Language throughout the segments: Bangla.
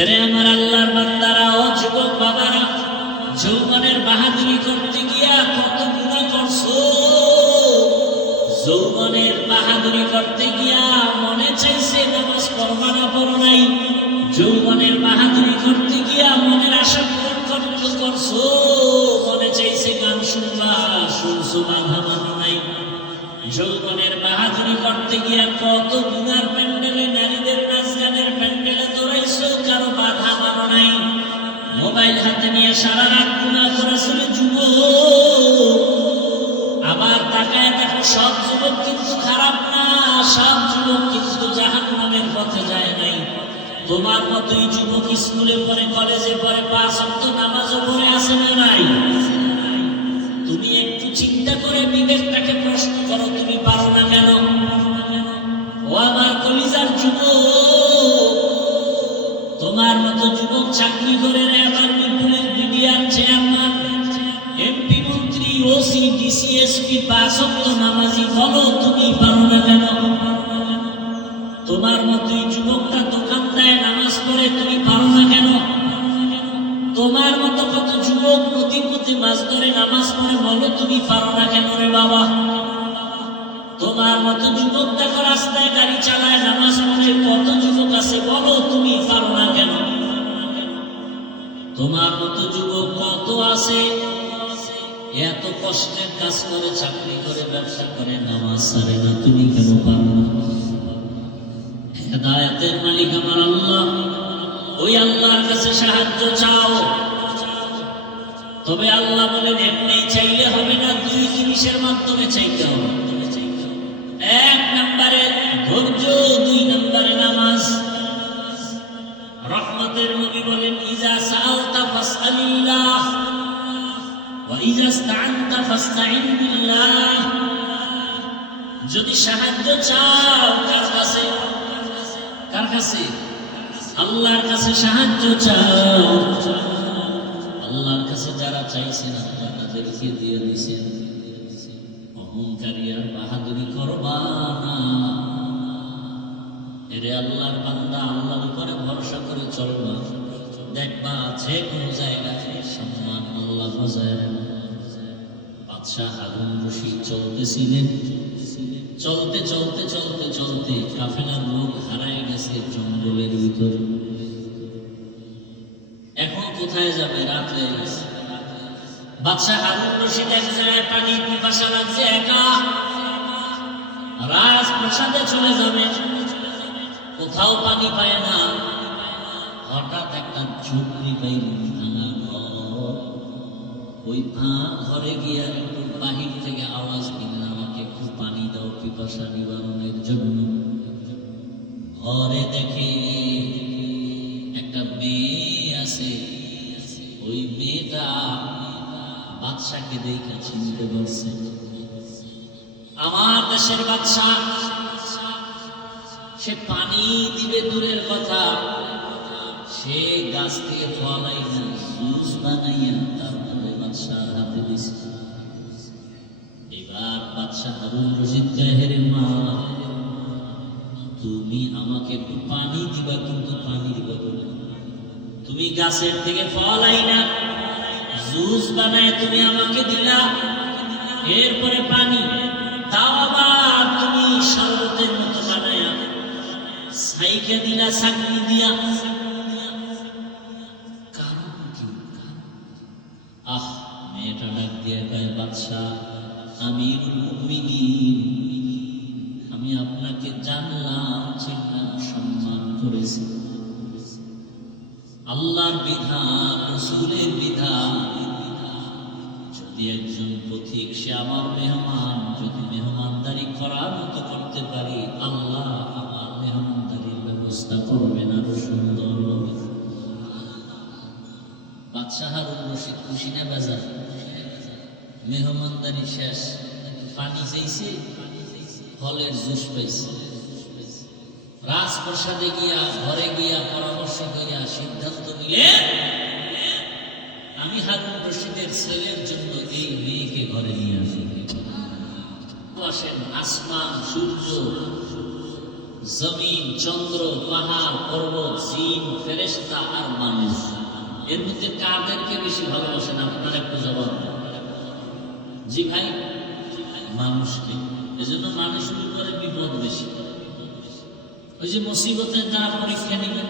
এরে আমার আল্লাহর বান্দারা, ও যুবক বাবারা, যৌবনের বাহাদুরি করতে গিয়া কত গুনাহ করছো। যৌবনের বাহাদুরি করতে গিয়া মনে চাইছে নামাজ পড়বা না, পড়ো নাই। যৌবনের বাহাদুরি করতে গিয়া মনের আশা পূরণ করছো, মনে চাইছে গান শুনবা, শুনছো, বাধা মানো নাই। যৌবনের বাহাদুরি করতে গিয়া কত গুনার প্যান্ডেলে, নারীদের নাচ গানের প্যান্ডেলে দৌড়াইছো, কারো বাধা মানো নাই। মোবাইল হাতে নিয়ে সারা রাত গুনাহ করেছিল যুবক। আবার তাকায় দেখো, সব যুবক কিন্তু খারাপ না, সব যুবক কিন্তু জাহান্নামের পথে যায় নাই। তোমার মতোই যুবক স্কুলে পড়ে, কলেজে পড়ে, 5 ওয়াক্ত নামাজও পড়ে আছে না নাই? তুমি একটু চিন্তা করে বিবেকটাকে প্রশ্ন করো, তুমি পারো না কেন? ও আমার কলিজার যুবক, তোমার মতো যুবক চাকরি করে আবার বিপুলের বিডিআর চেয়ারম্যান, এমপি, মন্ত্রী, ওসি, ডিসি, এসপি, 5 ওয়াক্ত নামাজি, বলো তুমি পারো না কেন? তোমার মতোই যুবকটা দোকান দেয়, নামাজ পড়ে, তুমি পারো না কেন? তোমার মতো কত যুবক নদীর মধ্যে মাছ ধরে, নামাজ পড়ে, বলো তুমি পারো না কেন রে বাবা? তোমার মতো যুবক দেখো রাস্তায় গাড়ি চালায়, নামাজ পড়ে, কত যুবক আছে, বলো তুমি পারো না কেন? তোমার মতো যুবক কত আছে, এত কষ্টের কাজ করে, চাকরি করে, ব্যবসা করে, নামাজ ছাড়ে না, তুমি কেন পারো না? হেদায়েতের মালিক আমার আল্লাহ, ওই আল্লাহর কাছে সাহায্য চাও। তবে আল্লাহ বলেন এমনি চাইলে হবে না, 2 জিনিসের মাধ্যমে চাইতে হবে। 1 নম্বরে ধৈর্য, 2 নম্বরে নামাজ। রহমতের নবী বলেন, ইজা সাআলতা ফাসআলিল্লাহ ওয়া ইজা ইসতাআনতা ফাসতাইন বিল্লাহ। যদি সাহায্য চাও কার কাছে? কার কাছে? আল্লাহর কাছে সাহায্য চাও। আল্লাহর কাছে যারা চাইছেন আল্লাহ তাদেরকে দিয়ে দিয়েছেন। অহংকারী আর বাহাদুরি করবা না। এরে আল্লাহর বান্দা, আল্লাহর উপরে ভরসা করে চলবা, দেখবা যে কোনো জায়গায় সম্মান আল্লাহ বজায় রাখেন। বাদশাহ হারুন রশিদ চলতেছিলেন, চলতে চলতে চলতে চলতে কাফেলার লোক হারায় গেছে জঙ্গলের ভিতরে। এখন কোথায় যাবে? রাত হয়ে গেছে। বাদশাহ হারুন রশিদ এক জায়গায় পানির পিপাসা লাগছে, একা রাজপ্রাসাদে চলে যাবে, কোথাও পানি পায় না। হঠাৎ একটা ঝুপড়ি পাইল, ভাঙা ঘর। ওই ভাঙা ঘরে গিয়া একটু বাহির থেকে আওয়াজ দিলেন, আমাকে একটু পানি দাও পিপাসা নিবারণের জন্য। ঘরে দেখে একটা মেয়ে আছে। ওই মেয়েটা বাদশাকে দেখে চিনতে পারছে, আমার দেশের বাদশাহ। সে পানি দিবে দূরের কথা, সে গাছ থেকে ফলাই না, জুস বানাইয়া তারপরে বাদশার হাতে দিছে। এবার বাদশাহ হারুন রশিদ জাহের মা, তুমি আমাকে একটু পানি দিবা, কিন্তু পানির বদলে তুমি গাছের থেকে ফলাই না, জুস বানায় তুমি আমাকে দিলা, এরপরে পানি তাও আবার তুমি শরবতের মতো বানায়া সাইকে দিলা, চাকরি দিয়া। কারণ কি? আহ, মেয়েটা ডাক দিয়ে কয়, বাদশাহ আমিরুল মুমিনিন, আমি আপনাকে জানলাম, চিনলাম, সম্মান করেছি। আল্লাহর বিধান, রাসূলের বিধান, যদি একজন পথিক, সে আমার মেহমান, যদি মেহমানদারি করার মতো করতে পারি, আল্লাহ আমার মেহমানদারির ব্যবস্থা করবেন আরো সুন্দর হবে। বাদশাহ হারুন রশিদ খুশি না বেজার? মেহমানদারি শেষ, পানি চাইছে, ফলের জুস পাইছে। রাজপ্রাসাদে গিয়া, ঘরে গিয়া পরামর্শ করিয়া সিদ্ধান্ত নিলে, আমি হারুন রশিদের ছেলের জন্য এই মেয়েকে ঘরে নিয়ে আসি। আসেন, আসমান, সূর্য জমিন, চন্দ্র, পাহাড়, পর্বত, জিন, ফেরেশতা আর মানুষ, এর মধ্যে কাদেরকে বেশি ভালোবাসেন? আপনার একটু জবাব দেন। জি ভাই, মানুষকে। এজন্য মানুষের উপরে বিপদ বেশি। ওই যে মুসিবতের দ্বারা পরীক্ষা নিবেন,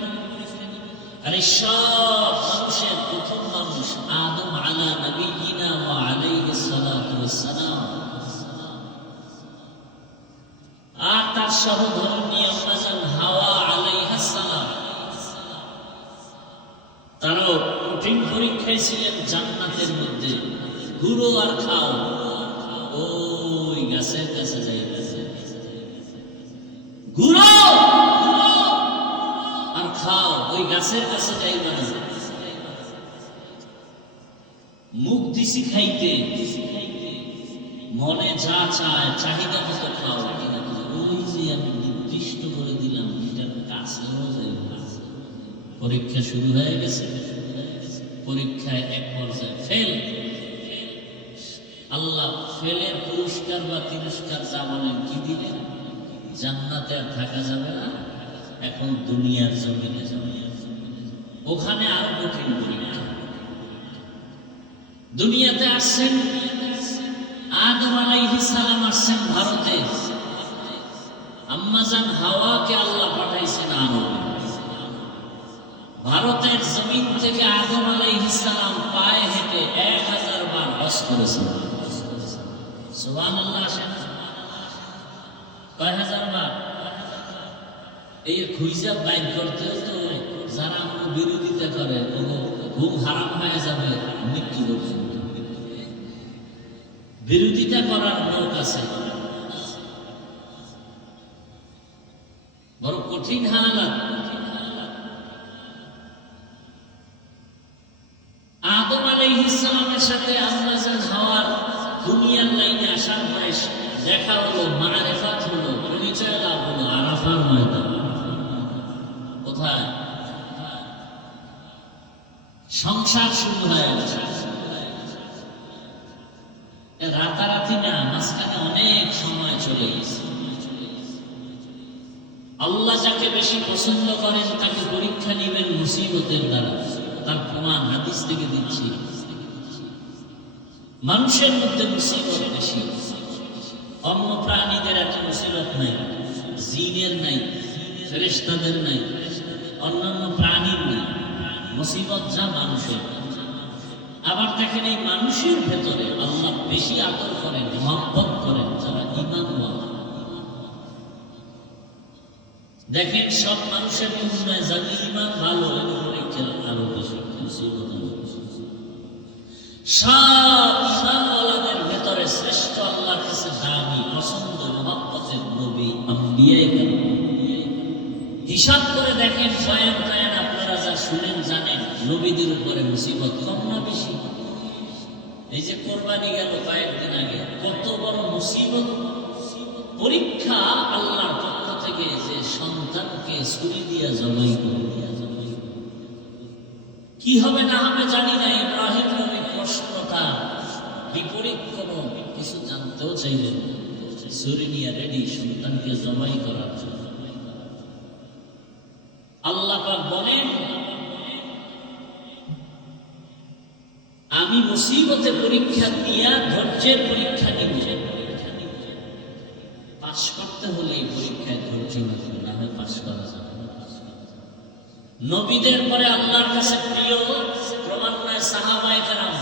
আর এই সব মানুষের প্রথম মানুষ আদম আলা নবিয়িনা ওয়া আলাইহিস সালাতু ওয়াস সালাম, আর তার সহধর্মী আম্মাজান হাওয়া আলাইহাস সালাম, তারাও কঠিন পরীক্ষায় ছিলেন জান্নাতের মধ্যে। ঘুরো আর খাও, ওই গাছের কাছে যাই, ঘুরো আর খাও, ওই গাছের কাছে যাইবা না। মুখ দিছি খাইতে, মনে যা চায় চাহিদা মতো খাও, ওই যে আমি নির্দিষ্ট করে দিলাম এটার কাছেও যাইব না। পরীক্ষা শুরু হয়ে গেছে, পরীক্ষায় এক পর্যায়ে ফেল। আল্লাহ ফেলের পুরস্কার বা তিরস্কার যা বলেন কি দিলেন? জান্নাতে আর থাকা যাবে না, এখন দুনিয়ার জমিনে যাবে। ওখানে আরো কঠিন পরীক্ষা। দুনিয়াতে আসছেন আদম আলাইহিস সালাম, আসছেন ভারতে, আম্মাজান হাওয়াকে আল্লাহ পাঠাইছেন আরবে। ভারতের জমিন থেকে আদম আলাইহিস সালাম পায়ে হেঁটে 1000 বার হজ করেছেন। সুবহানাল্লাহ। আসেন কয় হাজার বার? এই খুঁজা বাইর করতে তো যারা বিরোধিতা করে ঘুম হারাম হয়ে যাবে মৃত্যু পর্যন্ত। বিরোধিতা করার লোক আছে, বড় কঠিন হালাত। আদম আলাইহিস সালামের সাথে আম্মাজান হাওয়ার দুনিয়ার লাইনে আসার পরে দেখা হলো, মারিফাত হলো, পরিচয় লাভ হলো আরাফার ময়দান। কোথায়? সংসার শুরু হয়ে গেছে। রাতারাতি না, মাঝখানে অনেক সময় চলে গেছে। আল্লাহ যাকে বেশি পছন্দ করেন তাকে পরীক্ষা নিবেন মুসিবতের দ্বারা। তার প্রমাণ হাদিস থেকে দিচ্ছি। মানুষের মধ্যে মুসিবত বেশি, অন্য প্রাণীদের এত মুসিবত নাই, জিনের নাই, ফেরেশতাদের নাই, অন্যান্য প্রাণীর নাই। মুসিবত যা মানুষের। আবার দেখেন এই মানুষের ভেতরে আল্লাহ বেশি আদর করেন, মহব্বত করেন যারা ঈমানওয়ালা। দেখেন সব মানুষের তুলনায় যাদের ঈমান ভালো, আরো বেশি মুসিবত। সব ঈমানওয়ালাদের ভেতরে শ্রেষ্ঠ আল্লাহর কাছে দামি, পছন্দ, মহব্বতের নবী আম্বিয়ায়ে কেরাম। হিসাব করে দেখেন, বয়ান কায়ান আপনারা যা শুনেন জানেন, নবীদের উপরে মুসিবত কম না বেশি? এই যে কোরবানি গেল কয়েকদিন আগে, কত বড় মুসিবত, পরীক্ষা আল্লাহর পক্ষ থেকে যে সন্তানকে ছুরি দিয়া জবাই করে। কি হবে না হবে জানি না। ইব্রাহিম নবী প্রশ্নটা বিপরীত কোনো কিছু জানতেও চাইলেন, ছুরি নিয়ে রেডি সন্তানকে জবাই করার জন্য। আল্লাহ পাক বলেন, আমি মুসিবতে পরীক্ষা দিয়া ধৈর্যের পরীক্ষা নিব। পাস করতে হলে এই পরীক্ষায় ধৈর্য লাগবে, না হয় পাস করা যাবে না। নবীদের পরে আল্লাহর কাছে প্রিয় ক্রমান্বয়ে সাহাবায়ে কেরাম।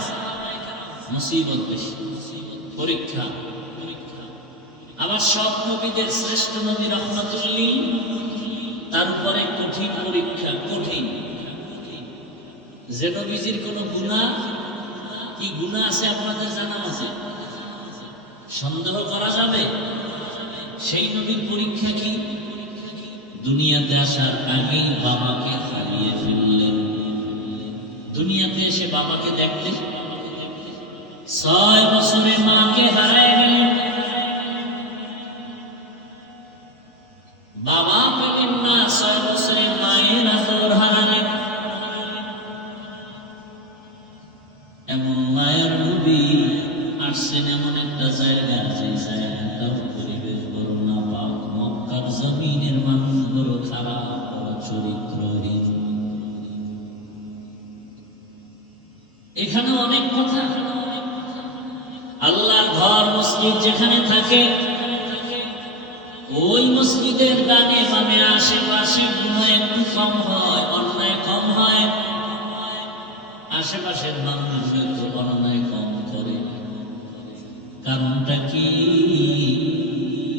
মুসিবত বেশি, পরীক্ষা। আবার সব নবীদের শ্রেষ্ঠ নবী রহমাতুল লিল, তার উপরে কঠিন পরীক্ষা, কঠিন। যে নবীজির কোন গুনাহ, কি গুনাহ আছে আপনাদের জানা আছে? সন্দেহ করা যাবে? সেই নবীর পরীক্ষা কি? দুনিয়াতে আসার আগেই বাবাকে হারিয়ে ফেললেন। দুনিয়াতে এসে বাবাকে দেখলেন, 6 বছরে মাকে হারিয়ে গেলেন। বাবা পেলেন না, 6 বছরে মায়ের আদর হারালেন। এমন মায়ের নবী আসছেন এমন একটা জায়গা, যে জায়গাটার পরিবেশ বড় না পাক, মক্কার জমিনের মানুষ এখানে অনেক কথা। আল্লাহর ঘর মসজিদ যেখানে থাকে ওই মসজিদের ডানে বামে আশেপাশে গুনাহ একটু কম হয়, অন্যায় কম হয়। আশেপাশের মানুষের অন্যায় কম করে। কারণটা কি?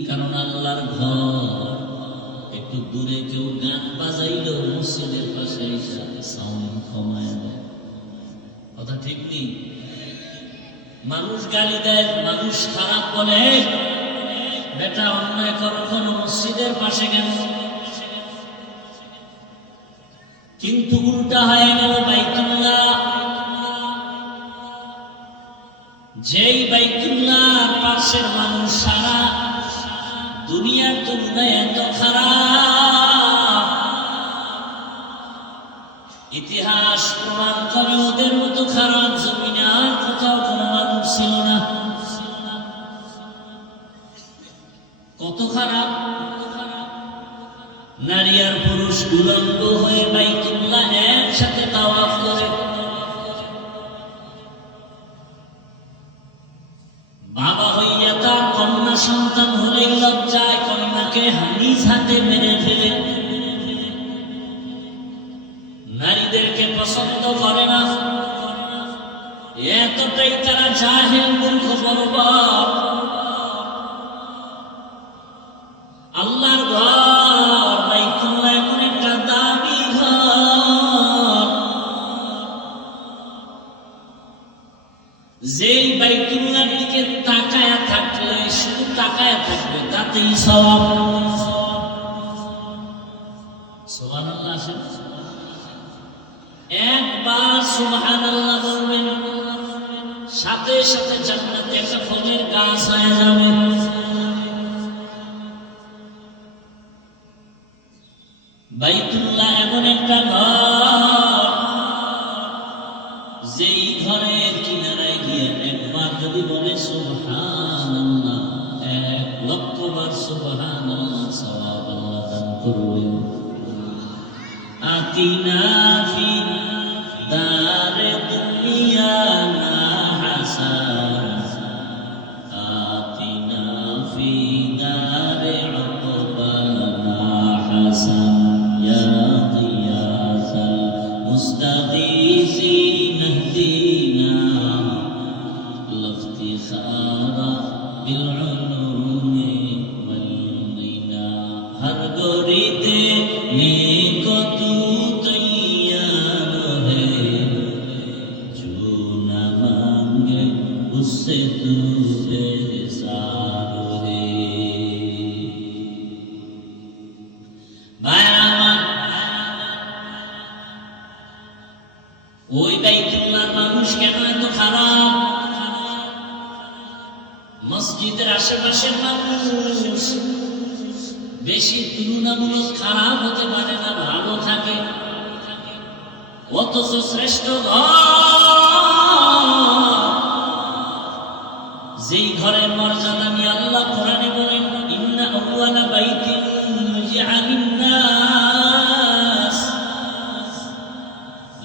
কারণ আল্লাহর ঘর একটু দূরে কেউ গান বাজাইলেও মসজিদের পাশে এসে সাউন্ড কমায় দেয়। কথা ঠিক নেই? মানুষ গালি দেয়, মানুষ খারাপ বলে, বেটা অন্যায় করো কোনো মসজিদের পাশে কেন? কিন্তু উল্টা হয়ে গেল বাইতুল্লাহ। যেই বাইতুল্লাহর পাশের মানুষ সারা দুনিয়ার তুলনায় এত খারাপ, ইতিহাস প্রমাণ করে ওদের মতো খারাপ জমিনে আর কোথাও কোনো মানুষ ছিল না। কত খারাপ! নারী আর পুরুষ উলঙ্গ হয়ে বাইতুল্লাহ একসাথে তাওয়াফ করে। বাবা হইয়া তার কন্যা সন্তান হলেই লজ্জায় কন্যাকে নিজ হাতে মেরে ফেলে। নারীদেরকে পছন্দ করে না, এতটাই তারা জাহেল, মূর্খ, বর্বর। আল্লাহর ঘর বাইতুল্লাহ এমন একটা দামি ঘর, যেই বাইতুল্লাহর দিকে তাকায়া থাকলে, শুধু তাকায়া থাকবে, তাতেই সওয়াব। সুবহানাল্লাহ। আসেন একবার সুবহানাল্লাহ বলবেন, সাথে সাথে জান্নাতে একটা ফলের গাছ হয়ে যাবে। বাইতুল্লাহ এমন একটা ঘর, যেই ঘরের কিনারায় গিয়ে একবার যদি বলে সুবহানাল্লাহ, 1,00,000 বার সুবহানাল্লাহ সওয়াব আল্লাহ দান করবেন। আতিনা ফি দারে দুনিয়া না হাসান, আতিনা ফি দারে উকবানা হাসান, ইয়া গিয়াসাল মুস্তাগীসিন ইহদিনা লিফতিখারা বিল উলুমি ওয়াল মিনা। হর গরিতে নেক তু তৈয়ার হে, जो न मांगे उससे तू बेजार है। ভাইরা আমার, ওই বাইতুল্লাহর মানুষ কেন এত খারাপ? মসজিদের আশেপাশের মানুষ বেশি তুলনামূলক খারাপ হতে পারে না, ভালো থাকে। অথচ শ্রেষ্ঠ যেই ঘরের মর্যাদা নিয়ে আল্লাহ কোরআনে বলেন, ইন্না আউয়ালা বাইতিন উযিআ লিন-নাস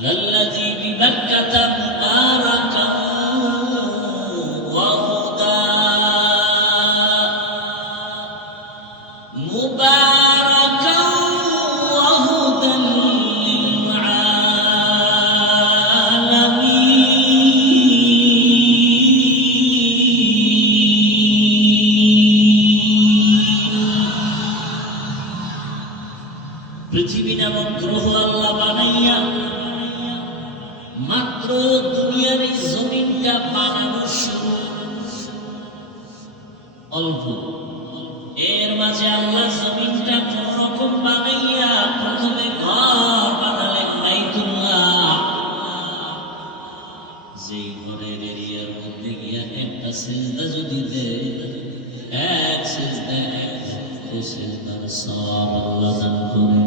লাল্লাযী বিবাক্কাতা মুবারাকান ওয়া হুদা, মুবারাকান ওয়া হুদান পৃথিবী নামক গ্রহ আল্লাহ বানাইয়া মাত্র দুনিয়ার এই জমিনটা বানানোর শুরু অল্প, এর মাঝে আল্লাহ জমিনটা কোন রকম বানাইয়া প্রথমে ঘর বানালেন বাইতুল্লাহ। যেই ঘরের এরিয়ার মধ্যে গিয়া একটা সিজদা যদি দেয়, এক সিজদা ও সিজদার সওয়াব আল্লাহ দান করেন।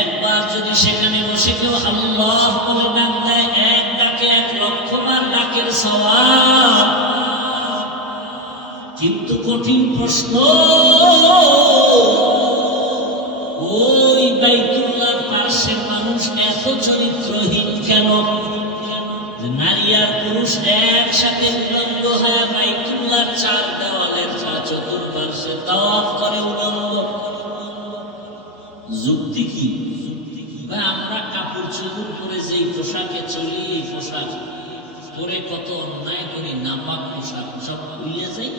একবার যদি সেখানে বসে কেউ আল্লাহ বলে ডাক দেয়, এক ডাকে 1,00,000 বার ডাকের সওয়াব। কিন্তু কঠিন প্রশ্ন, ওই বাইতুল্লাহর পাশের মানুষ এত চরিত্রহীন কি? বা আমরা কাপড় চোপড় পরে যেই পোশাকে চলি, এই পোশাক পরে কত অন্যায় করি, নাপাক পোশাক সব খুলে যাই।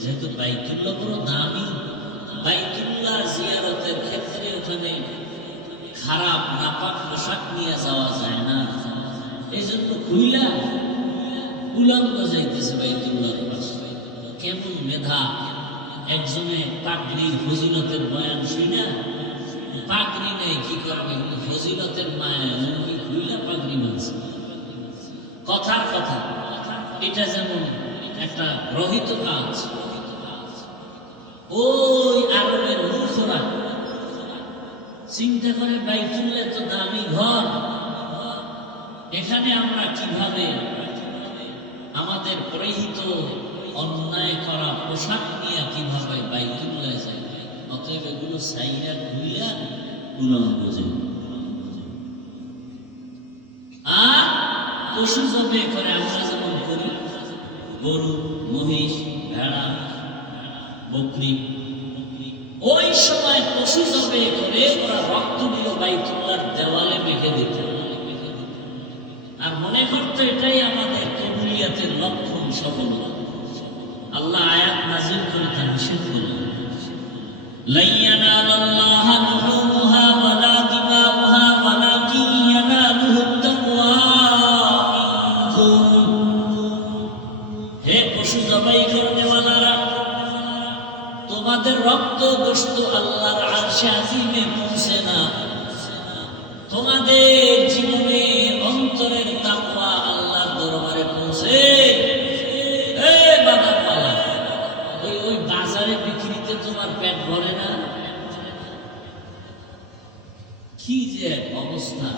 যেহেতু বাইতুল্লাহ বড় দামি, বাইতুল্লাহ জিয়ারতের ক্ষেত্রে ওখানে খারাপ নাপাক পোশাক নিয়ে যাওয়া যায় না। এই জন্য খুইলা উলাঙ্গ যাইতেছে বাইতুল্লাহর পাশে। কেমন মেধা! একজনে পাগড়ির ফজিলতের বয়ান শুনা, পাগড়ি নেই কি করবে, ফজিলতের মায়া লুঙ্গি খুইলা পাগড়ি মানছে। কথার কথা, এটা যেমন একটা রহিত কাজ। ওই আরবের মূর্খরা চিন্তা করে বাইতুল্লাহ তো দামি ঘর, এখানে আমরা কিভাবে আমাদের পরিহিত অন্যায় করা পোশাক নিয়ে কিভাবে বাইতুল্লাহ যাই। অতএব এগুলো সাইরা খুইলা উলঙ্গ যাই। আর পশু জবে করে আমরা যেমন করি, গরু, মহিষ, ভেড়া, বকরি, ওই সময় পশু জবে করে ওরা রক্ত দিয়ে বাইতুল্লাহর দেওয়ালে মেখে দিত। আর মনে করতো এটাই আমাদের কবুলিয়াতের লক্ষণ, সফলতা। আল্লাহ আয়াত নাযিল করে তা নিষেধ করলেন, লা ইয়ানালাল্লাহা লুহুমুহা ওয়ালা দিমাউহা ওয়ালাকিন ইয়ানালুহুত তাকওয়া মিনকুম। হে পশু জবাই করনেওয়ালারা, তোমাদের রক্ত গোশত আল্লাহর আরশে আজিমে পৌঁছে না, তোমাদের জীবনে অন্তরের তাকওয়া আল্লাহর দরবারে পৌঁছে। ওই বাজারে বিক্রিতে তোমার পেট ভরে না? কি যে অবস্থা!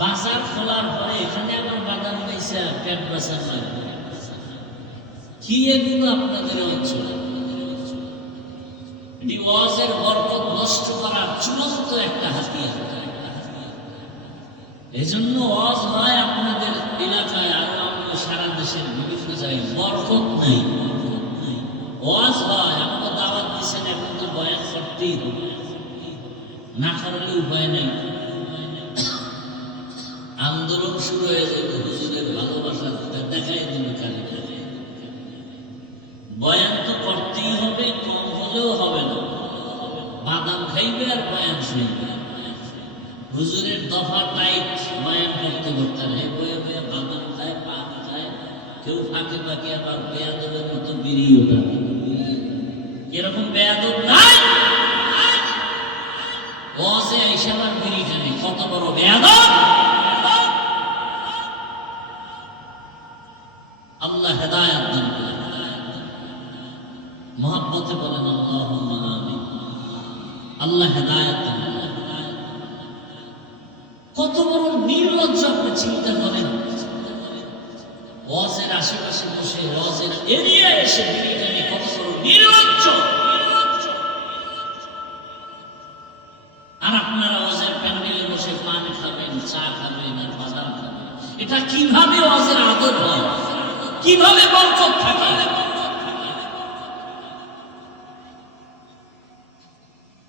বাজার খোলার পরে এখানে আমার বাদাম পাইছে, পেট বাঁচার নয়। কি এগুলো আপনাদের অঞ্চলে? এটি ওয়াজের বরকত নষ্ট করার চূড়ান্ত একটা হাতিয়ার। এজন্য ওয়াজ হয় আপনাদের এলাকায়, আরো আমাদের সারা দেশের বিভিন্ন জায়গায় বরকত নাই। ওয়াজ হয়, আমাকে দাওয়াত দিচ্ছেন, এখন তো বয়ান করতেই না করলে উপায় নেই। আন্দোলন শুরু হয়ে যাবে, হুজুরের ভালোবাসা দেখাই দিবে কালী। বয়ান তো করতেই হবে, কম হলেও হবে না। বাদাম খাইবে আর বয়ান শুনবে। হুজুরের দফা টাইট, বয়ান করতে করতে হে বয়ে বয়ে বাদাম খায়, পান খায়, কেউ ফাঁকে ফাঁকে আবার বেয়াদবের মতো বেরিয়ে ওঠাবে। এরকম বেয়াদব নাই, ওয়াজে আইসা আবার বিড়ি টানে, কত বড় বেয়াদব! আল্লাহ হেদায়েত দান করেন। মুহাব্বতে বলেন আল্লাহুম্মা আমিন। আল্লাহ হেদায়েত দান করেন। কত বড় নির্লজ্জ আপনি চিন্তা করেন। ওয়াজের আশেপাশে বসে, ওয়াজের এরিয়ায় এসে বিড়ি টানে, কত বড় নির্লজ্জ! আর আপনারা ওয়াজের প্যান্ডেলে বসে পান খাবেন, চা খাবেন আর বাদাম খাবেন। এটা কিভাবে ওয়াজের আদর হয়? কিভাবে বরকত থাকে?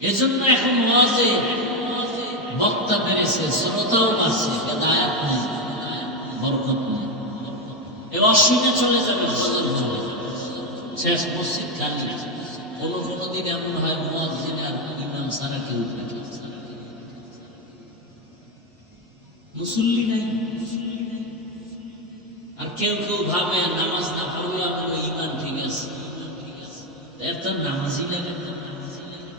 এজন্য এখন ওয়াজে বক্তা বেড়েছে, শ্রোতাও বাড়ছে, হেদায়েত নেই, বরকত নেই। এই অশ্বিনে চলে যাবে ফজর হবে, শেষ মসজিদ খালি। কোনো দিন এমন হয় মুয়াজ্জিন আর ইমাম ছাড়া কেউ থাকে, মুসল্লি নাই। আর কেউ কেউ ভাবে নামাজ না পড়লে আমার ইমান ঠিক আছে, এর তো নামাজই লাগে।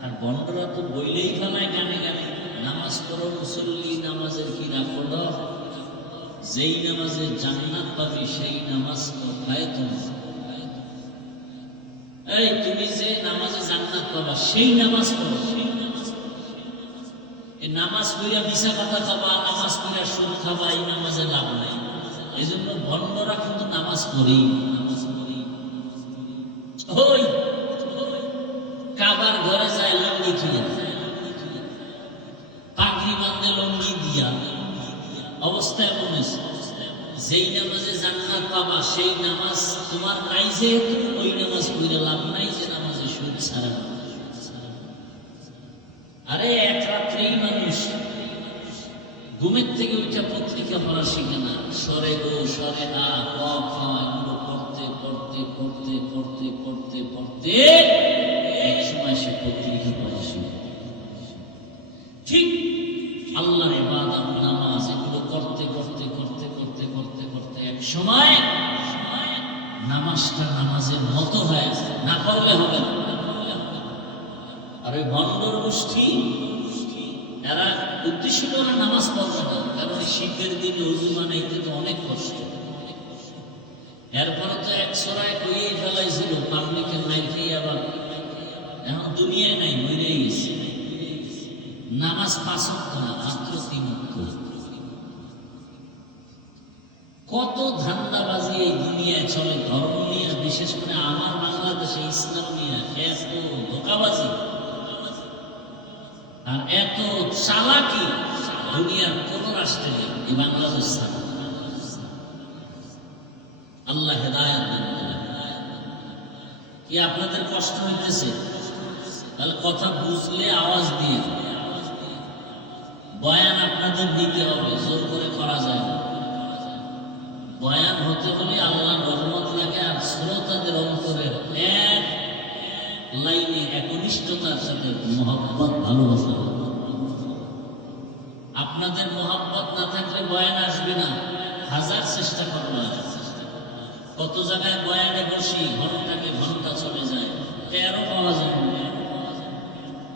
আর বন্ধরা তো বইলেই ফেলায় গানে গানে, নামাজ পড়ো মুসল্লি, নামাজের কি রাখল, যেই নামাজে জান্নাত পাবি সেই নামাজ পায় তুমি। এই তুমি যে নামাজে জান্নাত পাবা সেই নামাজ পড়ো। এই নামাজ পড়িয়া মিশা কথা খাবা, নামাজ পড়িয়া সুদ খাবা, এই নামাজে লাভ নাই। এই জন্য বন্ধরা কিন্তু নামাজ পড়েই, ওই কাবার ঘরে যায় লঙ্গি থুয়ে, পাগড়ি বাঁধে লঙ্গি দিয়া, অবস্থা এমন হয়েছে। যেই নামাজে জান্নাত পাবা সেই নামাজ তোমার নাই, যে ওই নামাজ পড়ে লাভ নাই, যে নামাজে সুদ ছাড়া। আরে রাত্রেই মানুষ ঘুমের থেকে উঠে পত্রিকা পড়া শিখে না, সরে গো সরে আ ক খ এগুলো পড়তে পড়তে পড়তে পড়তে পড়তে পড়তে এক সময় সে পত্রিকা পড়া শিখে। ঠিক আল্লাহর ইবাদত নামাজ এগুলো করতে করতে করতে করতে করতে করতে এক সময় নামাজটা নামাজের মতো হয়ে যায়, না পড়লে হবে না। আর ওই ভণ্ডর গোষ্ঠী এরা উদ্দেশ্য করে নামাজ পড়বে না, কারণ শীতের দিনে উজু বানাইতে তো অনেক কষ্ট। এরপরে তো এক ছড়ায় কইয়ে ফেলাইছিল পাবলিকের নাই খেয়ে, আবার এখন দুনিয়ায় নাই, মরেই গেছে। নামাজ 5 ওয়াক্ত না, মাত্র 3 ওয়াক্ত। কত ধান্দাবাজি এই দুনিয়ায় চলে ধর্ম নিয়ে, বিশেষ করে আমার বাংলাদেশে ইসলাম নিয়ে এত ধোঁকাবাজি আর এত চালাকি দুনিয়ার কোন রাষ্ট্রে নেই, এই বাংলাদেশ ছাড়া। আল্লাহ হেদায়েত দান করেন। কি আপনাদের কষ্ট হইতেছে? তাহলে কথা বুঝলে আওয়াজ দিয়ে বয়ান আপনাদের দিতে হবে, জোর করে করা যায় না। বয়ান হতে হলে আল্লাহর রহমত লাগে আর শ্রোতাদের অন্তরের এক লাইনে একনিষ্ঠতার সাথে মহব্বত, ভালোবাসা। আপনাদের মহব্বত না থাকলে বয়ান আসবে না, হাজার চেষ্টা করবেন। কত জায়গায় বয়ানে বসি, ঘন্টাকে ঘন্টা চলে যায়, টেরও পাওয়া যায় না।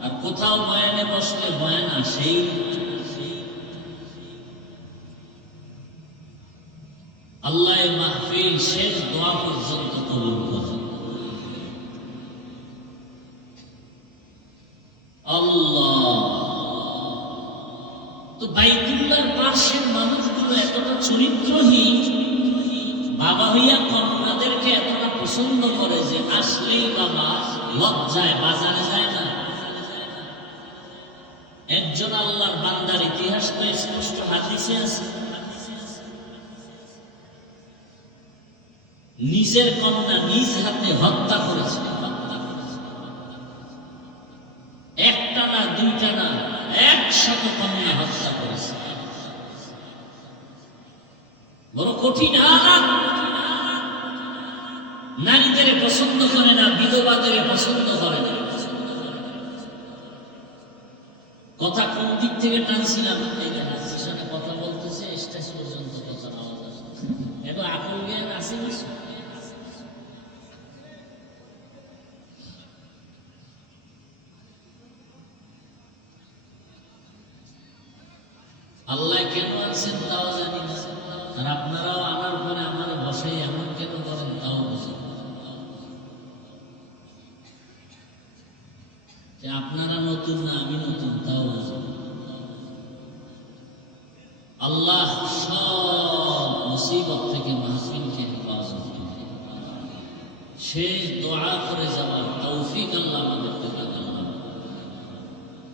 আর কোথাও বয়ানে বসলে বয়ান আসেই। আল্লাহ মাহফিল শেষ দোয়া পর্যন্ত কবুল করে। আল্লাহ তো বাইতুল্লাহর পাশের মানুষগুলো এতটা চরিত্রহীন, বাবা হইয়া কন্যাদেরকে এতটা পছন্দ করে যে আসলেই বাবা লজ্জায় বাজারে যায় না। একজন আল্লাহর বান্দার ইতিহাস তো স্পষ্ট হাদিসে আছে, নিজের কন্যা নিজ হাতে হত্যা করেছে। একটা না, দুইটা না, 100 কন্যা হত্যা করেছে। বড় কঠিন হালাত। নারীদের পছন্দ করে না, বিধবাদের পছন্দ করে না। কথা কোন দিক থেকে টানছিলাম? কথা বলতেছে স্টেজ পর্যন্ত কথা আওয়াজ আসে। এত আকল জ্ঞান আছে কিছু? আল্লাহ কেন আনছেন তাও জানি না, আর আপনারাও আনার পরে আমার বসে এমন কেন করেন তাও বুঝি। আপনারা নতুন না আমি নতুন তাও বুঝি। আল্লাহ সব মুসিবত থেকে মাহফিলকে হেফাজত করে। শেষ দোয়া করে যাওয়ার তৌফিক আল্লাহ আমাদেরকে দান করুন।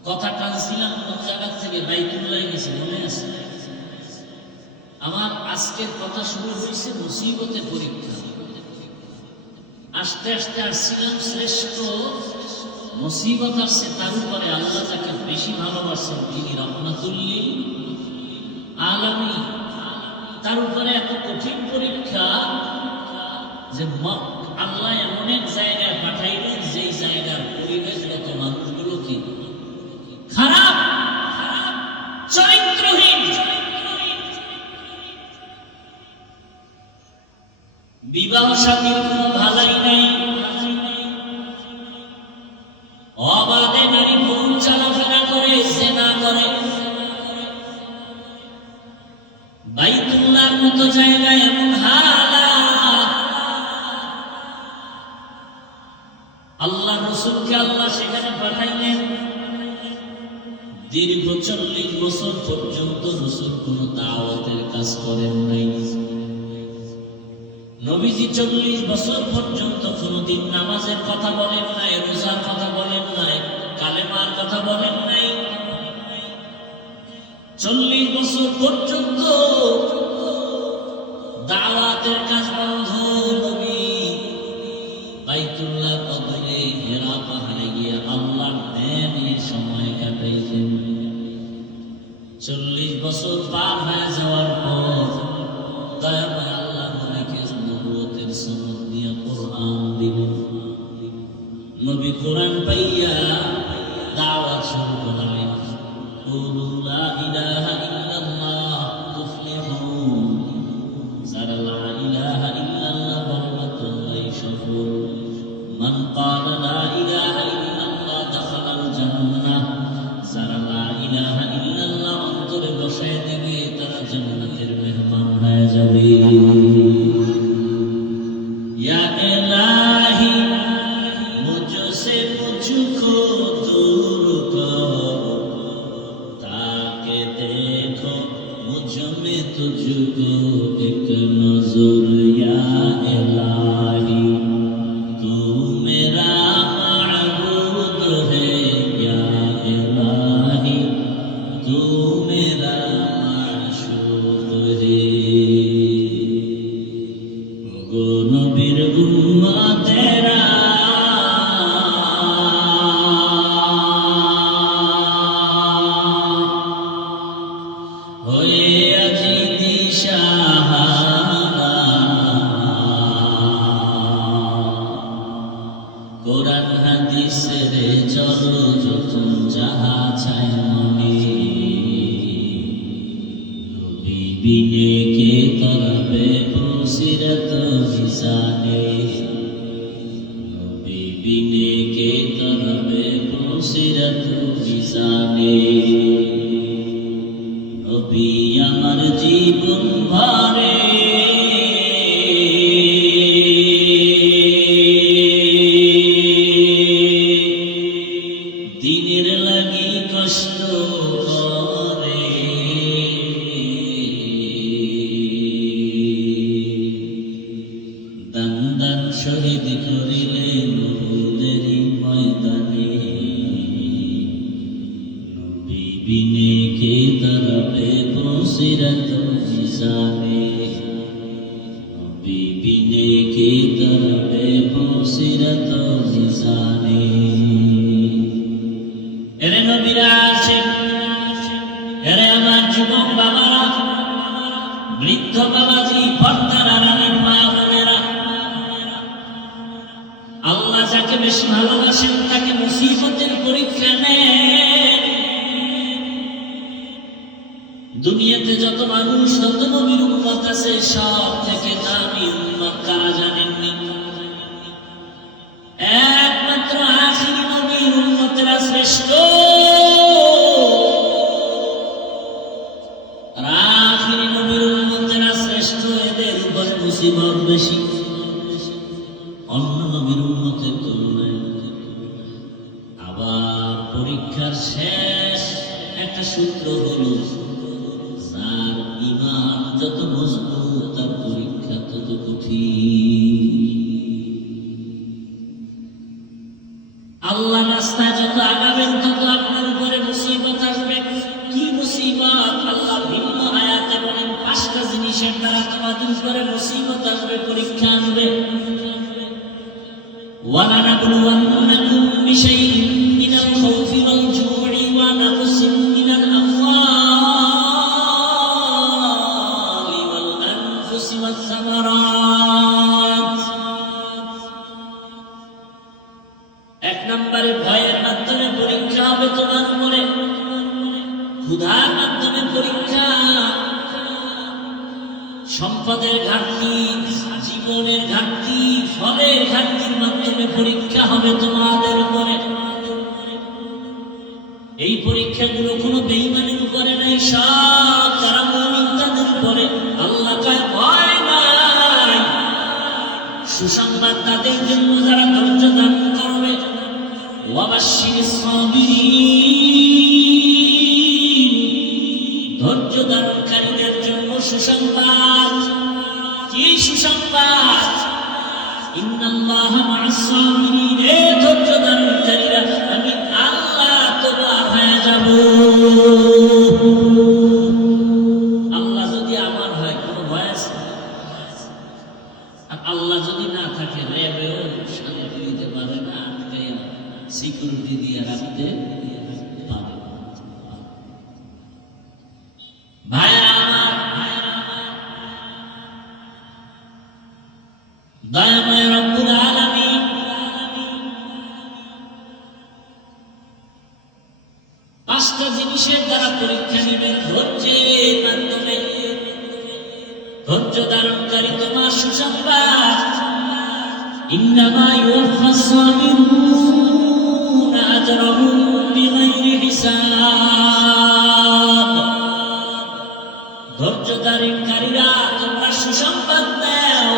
কথা টানছিলাম কোন জায়গা থেকে, বাইতুল্লাহ গেছি, মনে আছে? আমার আজকের কথা শুরু হয়েছে মুসিবতের পরীক্ষা। আস্তে আস্তে আসছিলাম শ্রেষ্ঠ মুসিবত আসছে, তার উপরে আল্লাহ যাকে বেশি ভালোবাসেন তিনি রহমাতুল লিল আলামিন। তার উপরে এত কঠিন পরীক্ষা যে আল্লাহ এমন এক জায়গায় পাঠাইলেন যেই জায়গার পরিবেশগত মানুষগুলো কি খারাপ, চরিত্রহীন। বিবাহ শাদীর কোনো ভালাই নাই, অবাধে নারী পুরুষ চলাফেরা করে, জেনা করে। বাইতুল্লাহর মতো জায়গায় এমন হালাত। আল্লাহ রাসূলকে আল্লাহ সেখানে পাঠাইলেন। দীর্ঘ 40 বছর পর্যন্ত রাসূল কোন দাওয়াতের কাজ করেন নাই। নবীজি 40 বছর পর্যন্ত কোনদিন নামাজের কথা বলেন নাই, রোজার কথা বলেন নাই, কালেমার কথা বলেন নাই। 40 বছর পর্যন্ত দাওয়াতের কাজ বন্ধ। নবী বাইতুল্লাহ কবরে হেরা পাহাড়ে গিয়ে আল্লাহর নামে সময় কাটাইছেন। বছর পার হয়ে যাওয়ার পর দয়াময় আল্লাহ নবীকে নবুয়তের সনদ দিয়ে কোরআন দিলেন। নবী কোরআন পাইয়া দাওয়াত শুরু করলেন, কুলু লা ইলাহা ইল্লাল্লাহ তুফলিহুন। যারা লা ইলাহা ইল্লাল্লাহ বলবে তোমরাই সফল। মান ক্বালা লা ইলাহা ইল্লাল্লাহ দাখালাল জান্নাহ। যারা লা ইলাহা ইল্লাল্লাহ অন্তরে বসায় দেবে তারা জান্নাতের মেহমান হয়ে যাবে। ইয়া ইলাহি মুঝসে মুঝকো दूर करो, ताके देखो मुझ में तुझको एक नजर। या इलाही तू मेरा माबूद है, या इलाही तू मेरा माशूक है। गो नबीर उम्मतेरा কোরআন হাদিসের চলো যখন যাহা চাই মনে, নবী বিনে কে করবে বসিরত মিজানে। নবী বিনে কে করবে বসিরত মিজানে। নবী আমার জীবন ভরে দিনের লাগি কষ্ট করে। দান দান শহীদ করিলেন উহুদেরই ময়দানে। নবী বিনে কে দাঁড়াবে বসিরত মিজানে। নবী বিনে কে দাঁড়াবে বসিরত মিজানে। এরে নবীরা আছেন, এরে আমার যুবক বাবারা, বৃদ্ধ বাবাজি, পর্দার আড়ালের মা বোনেরা, আল্লাহ যাকে বেশি ভালোবাসেন তাকে মুসিবতের পরীক্ষা নেন। দুনিয়াতে যত মানুষ, তত নবীর উম্মত আছে, সব থেকে দামি উম্মত কারা জানেননি? একমাত্র আখিরি নবীর উম্মতেরা শ্রেষ্ঠ। আখিরি নবীর উম্মতেরা শ্রেষ্ঠ, এদের উপরে মুসিবত বেশি অন্য নবীর উম্মতের তুলনায়। আবার পরীক্ষার শেষ একটা সূত্র হলো, যার ঈমান যত মজবুত তার পরীক্ষা তত কঠিন। আল্লাহ রাস্তায় যত আগাবেন তত আপনার উপরে মুসিবত আসবে। কি মুসিবত? আল্লাহ ভিন্ন আয়াতে বলেন 5টা জিনিসের দ্বারা তোমাদের উপরে মুসিবত আসবে, পরীক্ষা আসবে। ওয়ালানাবলুওয়ান্নাকুম বিশাইইন মিনাল খাউফি ওয়াল জু'i ওয়া নাকসিন মিনাল আমওয়ালি ওয়াল আনফুসি ওয়াস সামারাত। এক নম্বরে ভয়ের মাধ্যমে পরীক্ষা হবে তোমার উপরে, ক্ষুধার মাধ্যমে পরীক্ষা, সম্পদের ঘাটতি, জীবনের ঘাটতি, ফলের ঘাটতির মাধ্যমে পরীক্ষা হবে তোমাদের উপরে। এই পরীক্ষাগুলো কোনো বেঈমানের উপরে নাই, সব যারা মুমিন তাদের উপরে। আল্লাহ কয় ভয় নাই, সুসংবাদ তাদের জন্য যারা ধৈর্য ধারণ করবে। ওয়াবাশশিরিস সাবিরিন, ধৈর্য ধারণকারীদের জন্য সুসংবাদ। কি সুসংবাদ? ইন্নাল্লাহা মা'আস সাবিরিন, এ ধৈর্য ধারণকারীরা আমি আল্লাহ তোমার হয়ে যাব। আল্লাহ যদি আমার হয় কোনো ভয় আছে? আর আল্লাহ যদি না থাকে, রেবেও শান্তি দিতে পারে না, সিকিউরিটি দিয়ে রাখতে পারে। দয়াময় রব্বুল আলামিন পাঁচটা জিনিসের দ্বারা পরীক্ষা নেবেন ধৈর্যের মাধ্যমে। ধৈর্য ধারণকারী তোমার সুসংবাদ, ইন্নামা ইউওয়াফাস সাবিরুনা আজরাহুম বিগাইরি হিসাব। ধৈর্য ধারণকারীরা তোমরা সুসংবাদ দাও,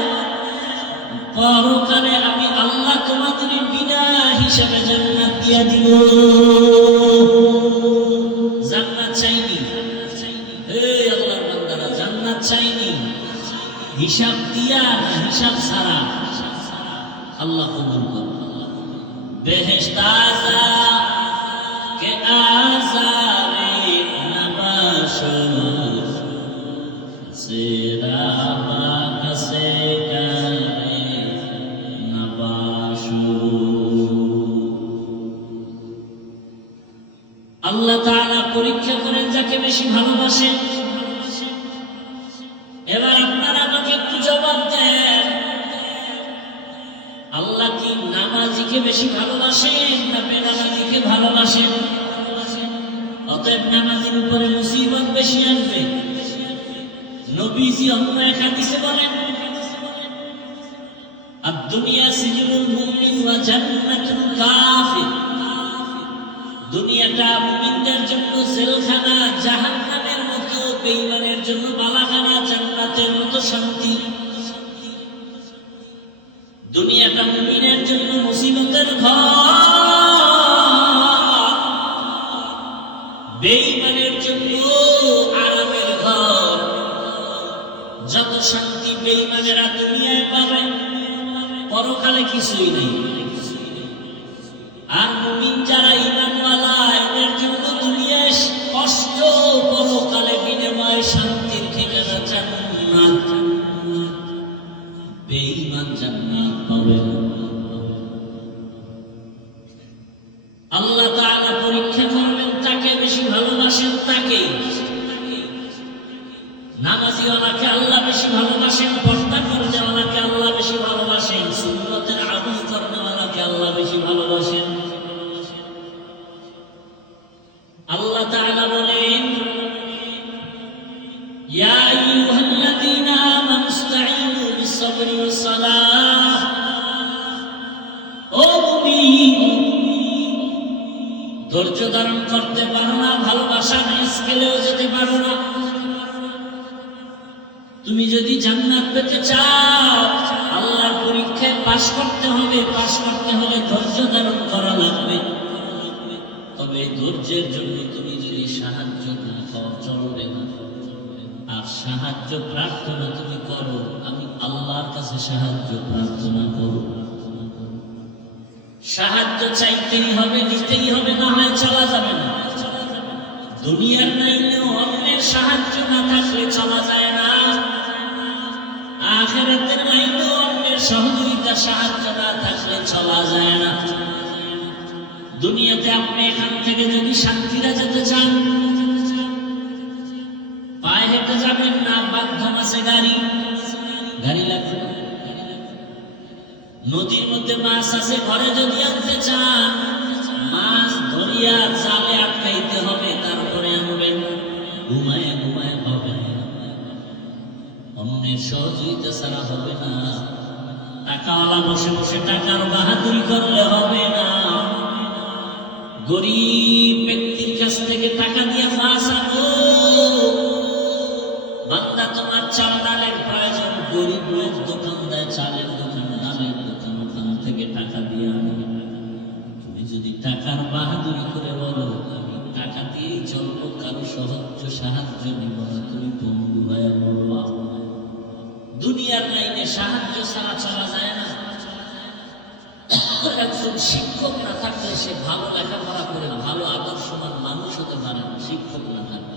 পরকালে আমি আল্লাহ তোমাদের বিনা হিসাবে জান্নাত দিয়া দিব। জান্নাত চাইনি, হে আল্লাহর বান্দারা, জান্নাত চাইনি হিসাব দিয়া না হিসাব ছাড়া। আল্লাহ কবুল করুন। বেহেশত আযা কে আযাবে নবাশো সেরা কাছে গায়ে নবাশো। আল্লাহ তাআলা পরীক্ষা করেন যাকে বেশি ভালোবাসেন। এবার আপনারা আমাকে একটু জবাব দেন, আল্লাহ কি নামাজিকে বেশি ভালোবাসেন না বেনামাজিকে ভালোবাসেন? অতএব নামাজির উপরে মুসিবত বেশি আনবে। নবীজি অন্য এক হাদিসে বলেন, আদ-দুনিয়া সিজনুল মুমিন ওয়া জান্নাতুল কাফির। দুনিয়াটা মুমিনদের জন্য জেলখানা, জাহান্নামের মতো, বেঈমানের জন্য বালাখানা, জান্নাতের মতো শান্তি। দুনিয়াটা মুমিনের জন্য মুসিবতের ঘর, বেঈমানের জন্য আরামের ঘর। যত শান্তি বেঈমানেরা দুনিয়ায় পাবে, পরকালে কিছুই নেই। আর মুমিন যারা ঈমানওয়ালা, এদের জন্য দুনিয়ায় কষ্ট, পরকালে বিনিময়ে শান্তির ঠিকানা জান্নাত। বেঈমান জান্নাত পাবে না। আল্লাহ তাআলা পরীক্ষা করবেন তাকে বেশি ভালোবাসেন তাকে। নামাজিওয়ালাকে আল্লাহ বেশি ভালোবাসেন, পর্দা করেওয়ালাকে আল্লাহ বেশি ভালোবাসেন, সুন্নতের আমল করেওয়ালাকে আল্লাহ বেশি ভালোবাসেন। আল্লাহ তাআলা বলেন, ইয়া আইয়ুহাল্লাযীনা আমানু ইসতাঈনু বিস-সাবরি ওয়াস-সালাহ। ও মুমিন, ধৈর্য ধারণ করতে পারো না, ভালোবাসার স্কেলেও যেতে পারো না। তুমি যদি জান্নাত পেতে চাও, আল্লাহর পরীক্ষায় পাশ করতে হবে। পাশ করতে হলে ধৈর্য ধারণ করা লাগবে। তবে ধৈর্যের জন্য তুমি যদি সাহায্য না পাও, চলবে না। আর সাহায্য প্রার্থনা তুমি করো, আমি আল্লাহর কাছে সাহায্য প্রার্থনা করো। সাহায্য চাইতেই হবে, নিতেই হবে, না হয় চলা যাবে না। দুনিয়ার নাইলেও অন্যের সাহায্য না থাকলে চলা যায় না। আখিরাতের নাইলেও অন্যের সহযোগিতা, সাহায্য না থাকলে চলা যায় না। দুনিয়াতে আপনি এখান থেকে যদি শান্তিতে যেতে চান, পায়ে হেঁটে যাবেন না, মাধ্যম আছে গাড়ি লাগবে। নদীর মধ্যে মাছ আছে, ঘরে যদি আনতে চান, মাছ ধরিয়া জালে আটকাইতে হবে, তারপরে আনবেন। ঘুমায় ঘুমায় হবে না, অন্যের সহযোগিতা ছাড়া হবে না। টাকাওয়ালা বসে বসে টাকার বাহাদুরি করলে হবে না। গরিব ব্যক্তির কাছ থেকে টাকা দিয়ে মাছ আনো। বান্দা, তোমার চাল ডালের প্রয়োজন, গরিব লোক দোকান দেয়, চালের দোকান, ডালের দোকান, ওখান থেকে টাকা দিয়ে আনো। তুমি যদি টাকার বাহাদুরি করে বলো আমি টাকা দিয়েই চলবো, কারো সাহায্য নিব না, তুমি বন্ধু হয়ে বলবা। দুনিয়ার লাইনে সাহায্য ছাড়া চলা যায় না। একজন শিক্ষক না থাকলে সে ভালো লেখাপড়া করে না, ভালো আদর্শবান মানুষ হতে পারে না। শিক্ষক না থাকলে,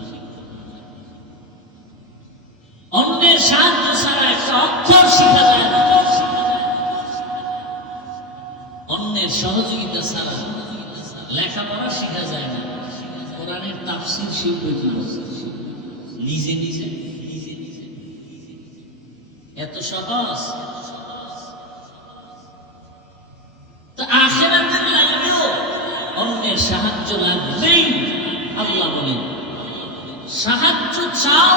অন্যের সাহায্য ছাড়া একটা অক্ষর শিখা যায় না। অন্যের সহযোগিতা ছাড়া লেখাপড়া শিখা যায় না। কোরআনের তাফসীর শিখবে কি নিজে নিজে? এত সহজ? সাহায্য চাও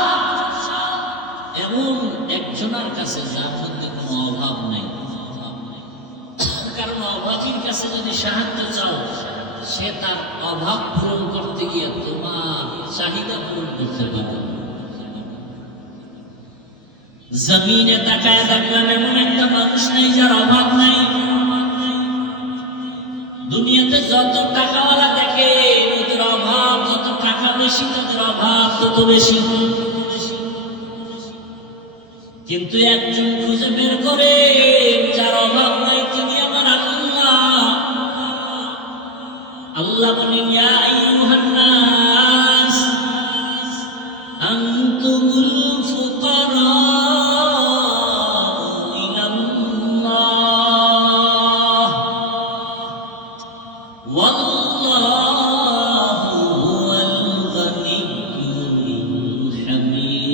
এমন একজনের কাছে যার মধ্যে কোনো অভাব নাই। কারণ অভাবীর কাছে যদি সাহায্য চাও, সে তার অভাব পূরণ করতে গিয়ে তোমার চাহিদা পূরণ করতে পারবে। জমিনে তাকায় দেখলাম এমন একটা মানুষ নাই যার অভাব নাই। দুনিয়াতে যত টাকাওয়ালা দেখে ওদের অভাব, যত টাকা বেশি তাদের অভাব তত বেশি। কিন্তু একজন খুঁজে বের করে যার অভাব নাই, তিনি আমার আল্লাহ। আল্লাহ বলেন, ইয়া আইয়ুহান নাস আনতুমুল ফুকারা ইলাল্লাহ ওয়াল্লাহু হুয়াল গানিয়্যুল হামিদ।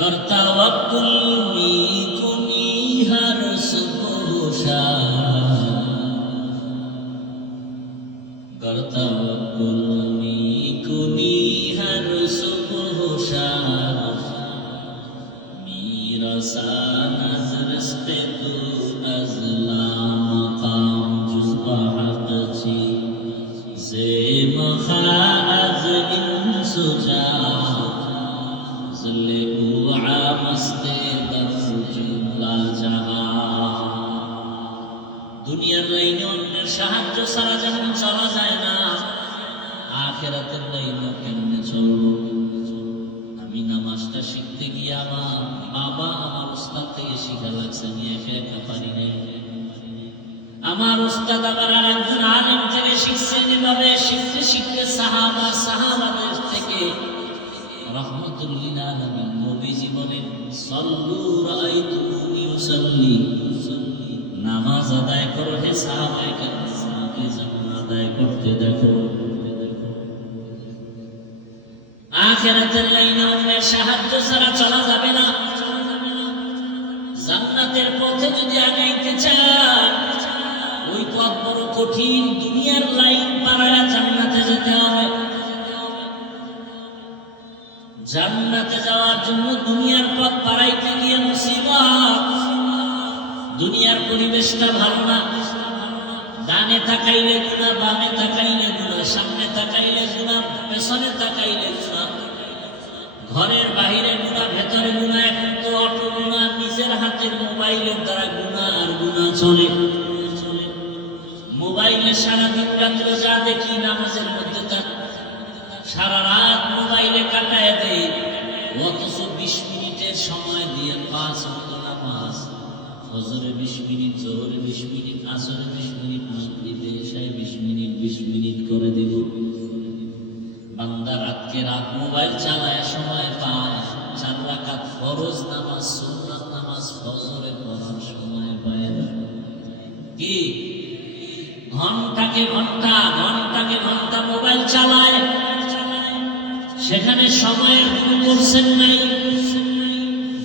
गर तवक्कुल में कुनी हर सुबह गर तवक्कुल में कुनी हर सुबह मेरा सा नजर से तू अज़ला मकाम जुज़बा हक़ची से मखा अज़ इंसुजा দুনিয়ার লাইনে অন্যের সাহায্য ছাড়া যেমন চলা যায় না, আখিরাতের লাইনে কেমনে চলবো? আমি নামাজটা শিখতে গিয়ে আমার বাবা আমার উস্তাদ থেকে শিখা লাগছে, আমি একা একা পারি নাই। আমার উস্তাদ আবার আরেকজন আলেম থেকে শিখছেন। এভাবে শিখতে শিখতে সাহাবাদের থেকে রাহমাতুল লিল আলামিন নবীজি বলেন, সাল্লু রাআইতুমুনি উসাল্লি, নামাজ আদায় করো হে সাহাবায়ে কেরাম, আমাকে যেমন আদায় করতে দেখো। আখিরাতের লাইনে অন্যের সাহায্য ছাড়া চলা যাবে না। জান্নাতের পথে যদি আগাইতে চান, ওই পথ বড় কঠিন। দুনিয়ার লাইন পাড়ায় জান্নাতে যেতে হবে। জান্নাতে যাওয়ার জন্য দুনিয়ার পথ পাড়াইতে গিয়ে মুসিবত। দুনিয়ার পরিবেশটা ভালো না। ডানে তাকাইলে গুনাহ, বামে তাকাইলে গুনাহ, সামনে তাকাইলে গুনাহ, পেছনে তাকাইলে গুনাহ, ঘরের বাহিরে গুনাহ, ভেতরে গুনাহ। এখন তো অটো গুনাহ, নিজের হাতের মোবাইলের দ্বারা গুনাহ আর গুনাহ চলে। মোবাইলে সারাদিন রাত্র যা দেখি, নামাজের মধ্যে তা সারা রাত মোবাইলে কাটায় দেয়। অথচ 20 মিনিটের সময় দিয়ে 5 ওয়াক্ত নামাজ, ফজরে 20 মিনিট, জোহরে 20 মিনিট, আসরে 20 মিনিট, মাগরিবে এশায় 20 মিনিট 20 মিনিট করে দেব। বান্দা রাতকে রাত মোবাইল চালায় সময় পায়। 4 রাকাত ফরজ নামাজ, সুন্নাত নামাজ ফজরে পড়ার সময় পায় না। কি ঘন্টাকে ঘন্টা মোবাইল চালায়, সেখানে সময়ের কোনো কোর্সেন নাই,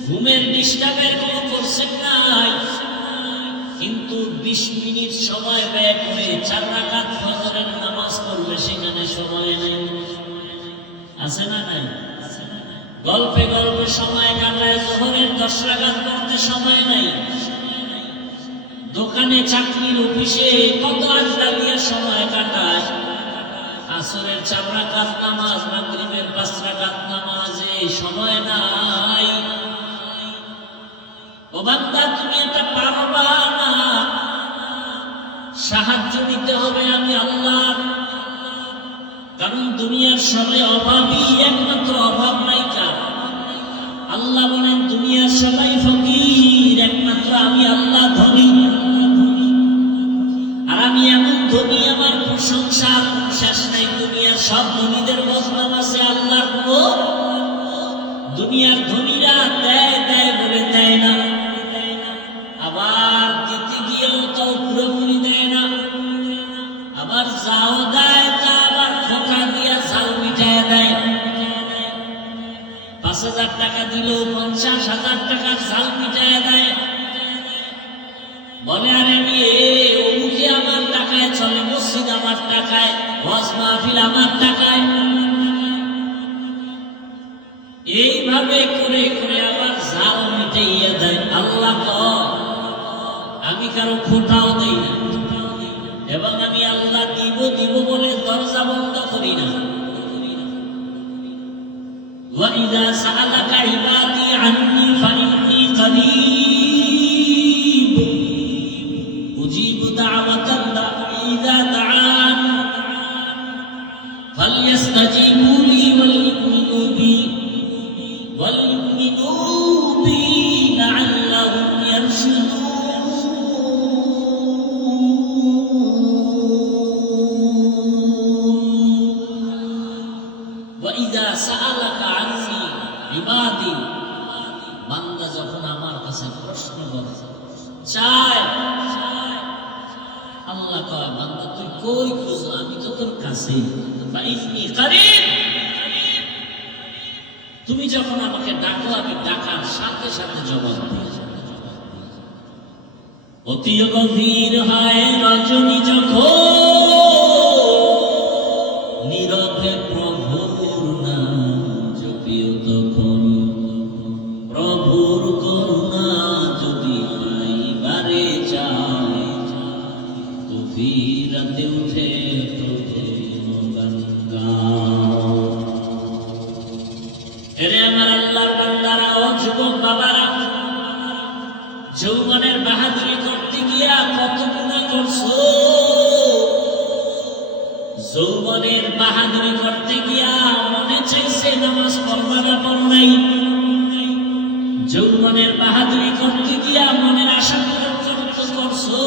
ঘুমের ডিস্টার্বের কোনো কোর্সেন নাই। কিন্তু 20 মিনিট সময় ব্যয় করে 4 রাকাত ফজরের নামাজ পড়বে, সেখানে সময় নাই। আছে না নাই? গল্পে গল্পে সময় কাটায়, জোহরের 10 রাকাত পড়তে সময় নাই। দোকানে, চাকরির, অফিসে কত আড্ডা দিয়ে সময় কাটায়। আসরের 4 রাকাত নামাজ, মাগরিবের 5 রাকাত নামাজে সময় নাই। ও বান্দা, তুমি এটা পারবা না। সাহায্য নিতে হবে আমি আল্লাহর। কারণ দুনিয়ার সবাই অভাবী, একমাত্র অভাব নাই কার? আল্লাহ বলেন দুনিয়ার সবাই ফকির, একমাত্র আমি আল্লাহ ধনী। আর আমি এমন ধনী, আমার প্রশংসার শেষ নাই। দুনিয়ার সব ধনীদের বদনাম আছে, আল্লাহর কোনো। দুনিয়ার ধনীরা দেয় দেয় বলে দেয় না, আবার দিতে গিয়েও তাও পুরোপুরি দেয় না। আবার যাও দেয়, তা আবার খোকা দিয়া ঝাল মিটায় দেয়। 5,000 টাকা দিলেও 50,000 টাকার ঝাল ওয়াজ মাহফিল আমার টাকায়। এইভাবে করে করে আবার জাল মিটাইয়া দেয়। আল্লাহ কয় আমি কারো খোটাও দেই না, এবং আমি আল্লাহ দিব দিব বলে দরজা বন্ধ করি না। وَإِذَا سَأَلَكَ عِبَادِي عَنِّي فَإِنِّي قَرِيبٌ أُجِيبُ دَعْوَةَ الدَّاعِ إِذَا دَعَانِ فَلْيَسْتَجِيبُوا لِي وَلْيُؤْمِنُوا بِي لَعَلَّهُمْ يَرْشُدُونَ وَإِذَا سَأَلَكَ عَنِّي عِبَادِي বান্দা যখন আমার কাছে প্রশ্ন করে চায়, আল্লাহ কয় বান্দা তুই কই খুঁজো, আমি তো তোর কাছে। ফাইন্নী করিব, তুমি যখন আমাকে ডাকো আমি ডাকার সাথে সাথে জবাব দিই। অতি গভীর হয় রজনী যখন নীরবে প্রভুর নাম জপিও তখন, প্রভুর করুণা যদি পাইবারে চায় গভীর রাতে উঠে প্রভুর গান গাও। এরে আমার আল্লাহর বান্দারা ও যুবক বাবারা, যৌবনের বাহাদুরি করতে গিয়া কত গুনাহ করছো। যৌবনের বাহাদুরি করতে গিয়া মনে চাইছে নামাজ পড়বা না পড়ো নাই। যৌবনের বাহাদুরি করতে গিয়া মনের আশা পূরণ করছো,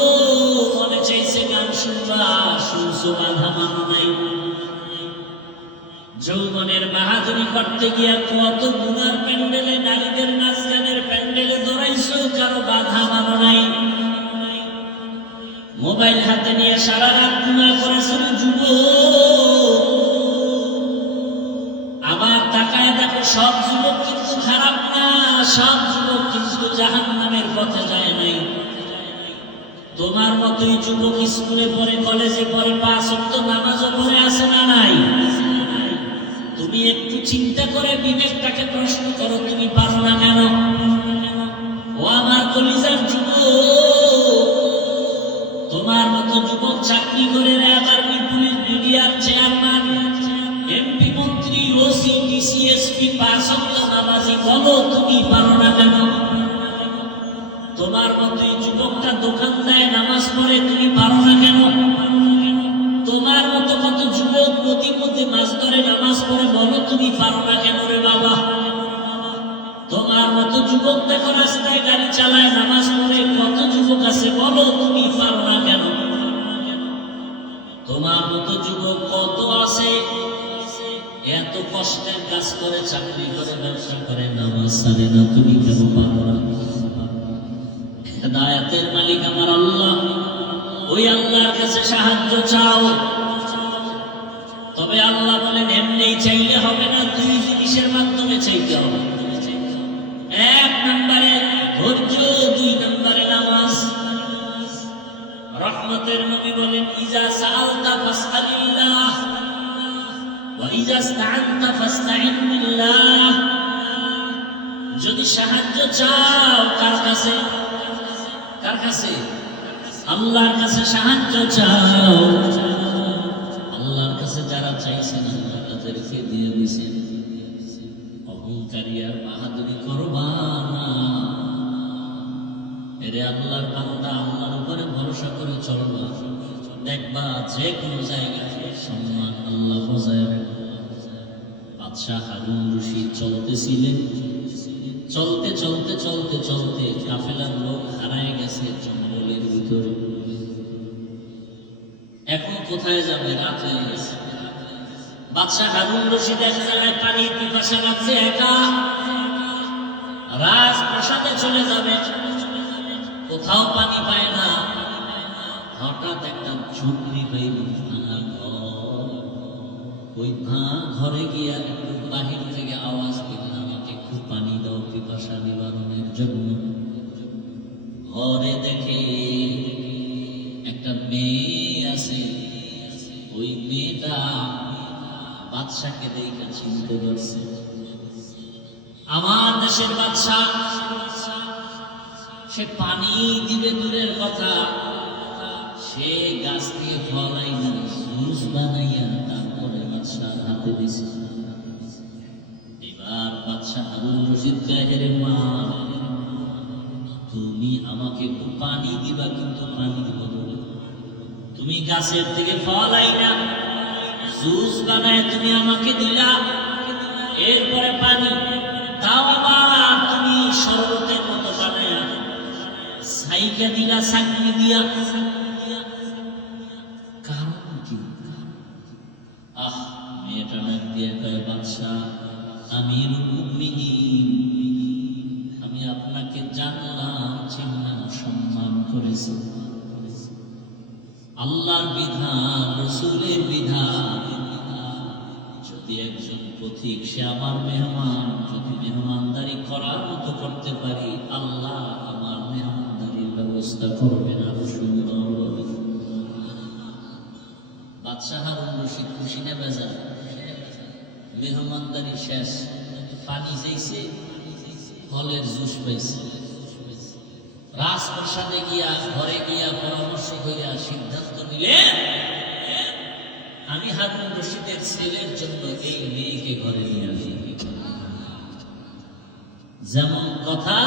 মনে চাইছে গান শুনবা, শুনছো বাধা মানো নাই। যৌবনের বাহাদুরি করতে গিয়া কত গুনার প্যান্ডেলে, নারীদের নাচ গানের প্যান্ডেলে দৌড়াইছো, কারো বাধা মানো নাই। মোবাইল হাতে নিয়ে সারা রাত গুনাহ করেছো যুবক। আবার তাকায় দেখো সব যুবক কিন্তু খারাপ না, সব যুবক কিন্তু জাহান্নামের পথে যায় নাই। তোমার মতোই যুবক স্কুলে পড়ে, কলেজে পড়ে, 5 ওয়াক্ত নামাজও পড়ে আছে না নাই? তুমি একটু চিন্তা করে বিবেকটাকে প্রশ্ন করো, তুমি পারো না কেন? ও আমার কলিজার যুবক, তোমার মতো যুবক চাকরি করে আবার পুলিশ মিডিয়ার চেয়ারম্যান, এমপি, মন্ত্রী, ওসি, ডিসি, এসপি, 5 ওয়াক্ত নামাজি, বলো তুমি পারো না কেন? তোমার মতোই যুবকটা দোকান দেয়, নামাজ পড়ে, তুমি পারো না কেন? তোমার মতো কত যুবক প্রতি প্রতি মাস ধরে নামাজ পড়ে, বলো তুমি পারো না কেন রে বাবা? তোমার মতো যুবক দেখো রাস্তায় গাড়ি চালায়, নামাজ পড়ে, কত যুবক আছে, বলো তুমি পারো না কেন? তোমার মতো যুবক কত আছে, এত কষ্টের কাজ করে, চাকরি করে, ব্যবসা করে, নামাজ ছাড়ে না, তুমি কেন পারো না? হেদায়েতের মালিক আমার আল্লাহ, ওই আল্লাহর কাছে সাহায্য চাও। তবে আল্লাহ বলেন এমনি চাইলে হবে না, 2 জিনিসের মাধ্যমে চাইতে হবে। 1 নম্বরে ধৈর্য, 2 নম্বরে নামাজ। রহমতের নবী বলেন ইজা সাআলতা ফাসআলিল্লাহ ওয়া ইজা ইসতাআনতা ফাসতাইন বিল্লাহ। যদি সাহায্য চাও কার কাছে? কার কাছে? আল্লাহর কাছে সাহায্য চাও। আল্লাহর কাছে যারা চাইছেন আল্লাহ তাদেরকে দিয়ে দিয়েছেন। অহংকারী আর বাহাদুরি করবা না। এরে আল্লাহর বান্দা, আল্লাহর উপরে ভরসা করে চলবা, দেখবা যে কোনো জায়গায় সম্মান আল্লাহ বজায় রাখবে। বাদশাহ হারুন রশিদ চলতেছিলেন, চলতে চলতে চলতে চলতে কাফেলার লোক হারায় গেছে জঙ্গলের ভিতরে। এখন কোথায় যাবে? রাত হয়ে গেছে। বাদশাহ হারুন রশিদ এক জায়গায় পানির পিপাসা লাগছে, একা রাজপ্রাসাদে চলে যাবে, কোথাও পানি পায় না। হঠাৎ একটা ঝুঁকড়ি পাইল, ভাঙা ঘর। ওই ভাঙা ঘরে গিয়া বাহির থেকে আওয়াজ পেলেন, আমাকে একটু পানি দাও পিপাসা নিবারণের জন্য। ঘরে দেখে একটা মেয়ে আছে, ওই মেয়েটা বাদশাকে দেখে চিনতে পারছে আমার দেশের বাদশা। সে পানি দিবে দূরের কথা, সে গাছ দিয়ে ফলাই না, জুস বানাইয়া তারপরে বাদশার হাতে দিছে। এবার বাদশা হারুন রশিদ কাহেরে মা, তুমি আমাকে একটু পানি দিবা, কিন্তু পানির বদলে তুমি গাছের থেকে ফলাই না, জুস বানায় তুমি আমাকে দিলা, এরপরে পানি তাও আবার তুমি শরবতের মতো বানায়া সাইকা দিলা, চাকরি দিয়া। কারণ কি? মেয়েটা নাক দিয়ে কয়, বাদশাহ আমিরুল মুমিনিন, আমি আপনাকে জানলাম, চিনলাম, সম্মান করেছি। আল্লাহর বিধান, রাসূলের বিধান, যদি একজন পথিক সে আমার মেহমান, যদি মেহমানদারি করার মতো করতে পারি, আল্লাহ আমার মেহমানদারির ব্যবস্থা করবেন আরো সুন্দরভাবে। বাদশাহ হারুন রশিদ খুশি না বেজার? মেহমানদারি শেষ, পানি চাইছে, ফলের জুস পাইছে। রাজপ্রাসাদে গিয়া, ঘরে গিয়া পরামর্শ করিয়া সিদ্ধান্ত নিলে, আমি হারুন রশিদের ছেলের জন্য এই মেয়েকে ঘরে নিয়ে আসি। যেমন কথা